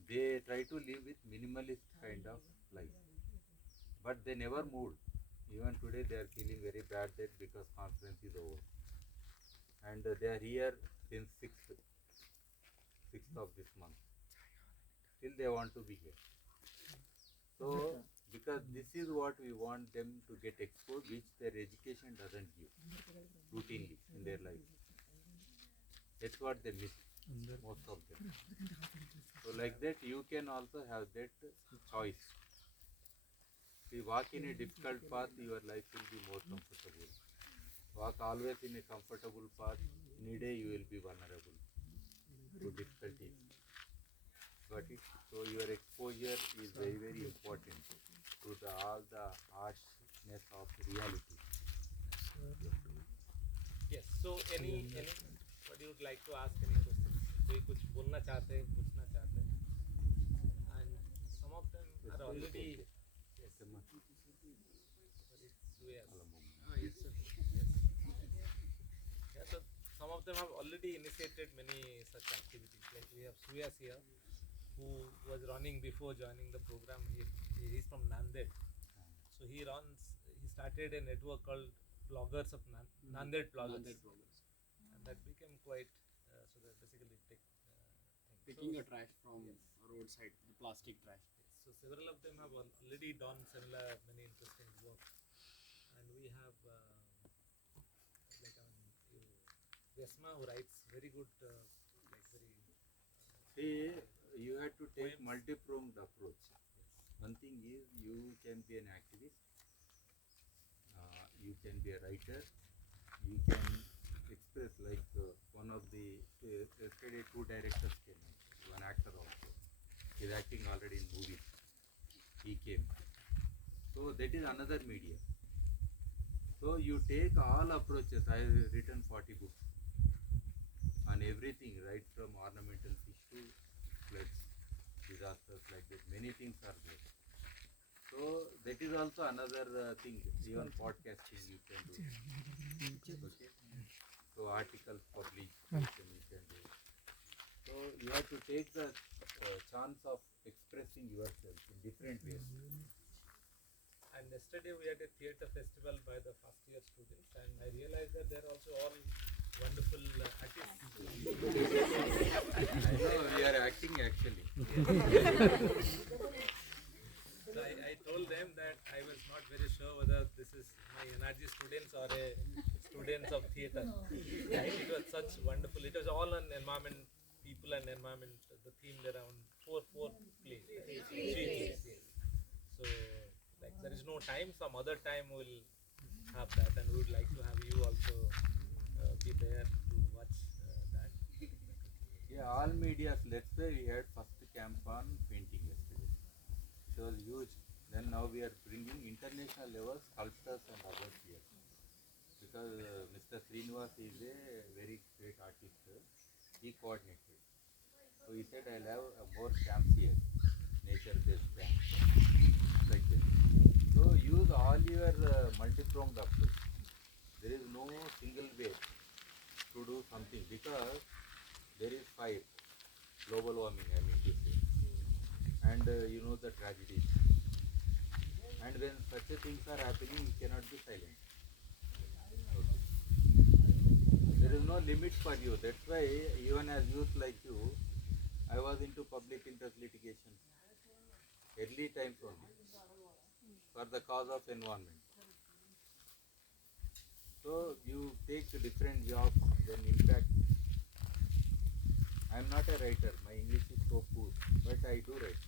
they try to live with minimalist kind of life. But they never moved. Even today they are feeling very bad that because conference is over. And they are here since 6th of this month. Still they want to be here. So, because this is what we want them to get exposed, which their education doesn't give routinely in their life. That's what they miss, most of them. So like that, you can also have that choice. If you walk in a difficult path, your life will be more comfortable. Walk always in a comfortable path, in a day you will be vulnerable to difficulties. Got it? So your exposure is very, very important to all the harshness of reality. Yes. So any what you would like to ask any questions? कोई कुछ बोलना चाहते हैं, पूछना चाहते हैं? And some of them are already yes. Yes, sir. Yeah, so some of them have already initiated many such activities. Like we have Suyas here, who was running before joining the program. He's from Nanded. So he started a network called Bloggers of Nanded Bloggers. And that became quite, so that basically picking a trash from roadside, the plastic trash. So several of them have already done similar many interesting work, and we have like Vesma who writes very good like very See, you have to take poems. multi-pronged approach. Yes. One thing is you can be an activist, you can be a writer, you can express like one of the yesterday two directors came in, one actor also. He's acting already in movies. He came. So that is another medium. So you take all approaches. I have written 40 books on everything, right from ornamental fish to floods, disasters like that. Many things are there. So that is also another thing. Even podcasting you can do. Okay. So articles publication you can do. So you have to take the chance of expressing yourself in different ways. And yesterday we had a theatre festival by the first year students, and I realized that they're also all wonderful artists. I know we are acting actually. So I told them that I was not very sure whether this is my NRG students or a students of theatre. Right? It was such wonderful. It was all on environment, people and environment. The theme around four plays. Three plays. So like there is no time. Some other time we'll have that, and we would like to have you also be there to watch that. Yeah, all medias. Let's say we had first camp on painting yesterday. It was huge. Then now we are bringing international level sculptors and others here. Because Mr. Srinivas is a very great artist. He coordinated. So he said, I'll have more camps here, nature-based camps, like that. So use all your multi-pronged approach. There is no single way to do something because there is fire, global warming, I mean to say, and you know the tragedies. And when such things are happening, you cannot be silent. Okay. There is no limit for you. That's why even as youth like you, I was into public interest litigation. Early times only. For the cause of environment. So you take different jobs, then impact. I am not a writer. My English is so poor, but I do write.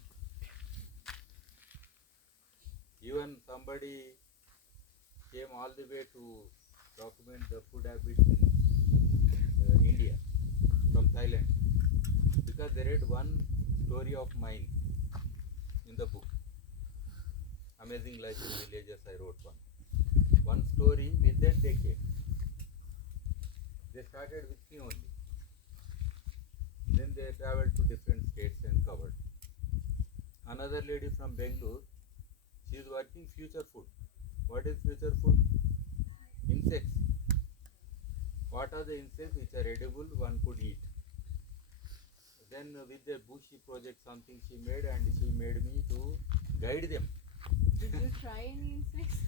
Even somebody came all the way to document the food habits in India from Thailand because they read one story of mine in the book. Amazing Life in Villages, I wrote one story. With that they came. They started with me only. Then they traveled to different states and covered. Another lady from Bangalore, she is working future food. What is future food? Insects. What are the insects which are edible, one could eat? Then with the bushy project something she made, and she made me to guide them. Did you try any insects?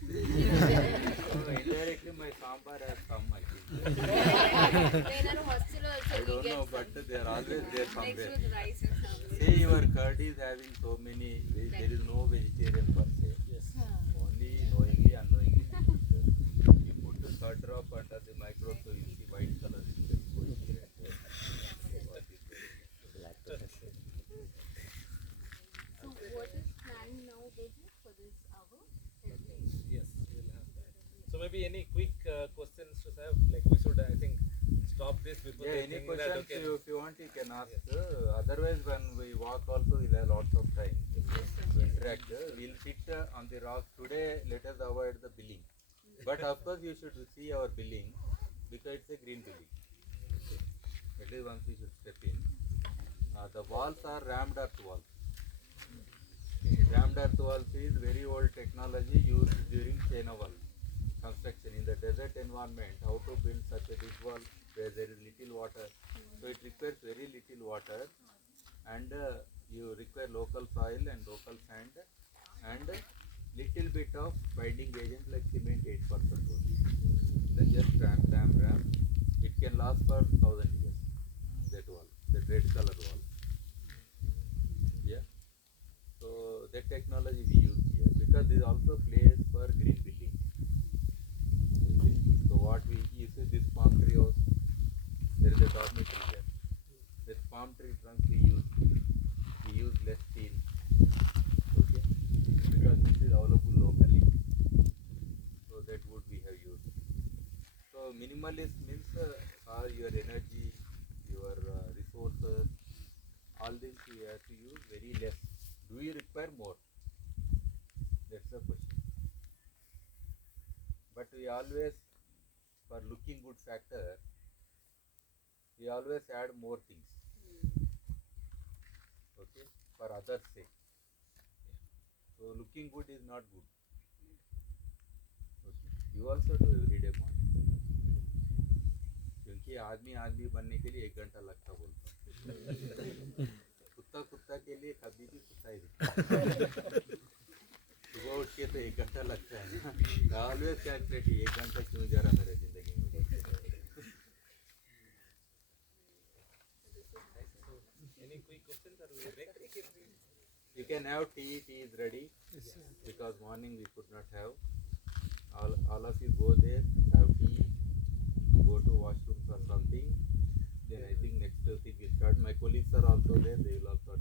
So indirectly my sambar has come, I think. I don't know, but they are always there somewhere. See, your curd is having so many, there is no vegetarian per se. Yes. Only knowingly, unknowingly. You put the curd drop under the microscope, you see white color is just going here and there. What is it? So what is planned now, Reddy, for this hour? Yes, we'll have that. So maybe any quick questions to have? Like we should, I think, stop this before Yeah, they any think that questions okay. if you want, you can ask. Otherwise, when we walk also, we'll have lots of time to interact. We'll sit on the rocks. Today, let us avoid the billing. But of course, you should see our billing because it's a green billing. At least once you should step in. The walls are rammed earth walls. Rammed earth walls is very old technology used during China wall construction in the desert environment. How to build such a big wall where there is little water? So it requires very little water, and you require local soil and local sand and little bit of binding agent like cement 8% only. Then just ram. It can last for 1,000 years. That wall, that red color wall. that technology we use here because this also plays for green building. Okay. So what we use is this palm tree house. There is a dormitory here. This palm tree trunk we use less steel. Okay, because this is available locally. So that wood we have used. So minimalist means all your energy, your resources, all things you have to use very less. Do you require more? That's the question. But we always, for looking good factor, we always add more things. Okay, for others' sake. So looking good is not good. Okay. You also do every day morning. क्योंकि आदमी आदमी बनने के लिए 1 घंटा लगता बोलता कुत्ता कुत्ता के लिए कभी भी कुत्ता ही दिखता सुबह उठ के तो 1 घंटा लगता है ना ऑलवेज कैलकुलेट 1 घंटा क्यों जा रहा मेरे जिंदगी में Any quick questions or we break? You can have tea is ready because morning we could not have all of you go there have tea go to washrooms or something then I think next thing we start my colleagues are also there they will also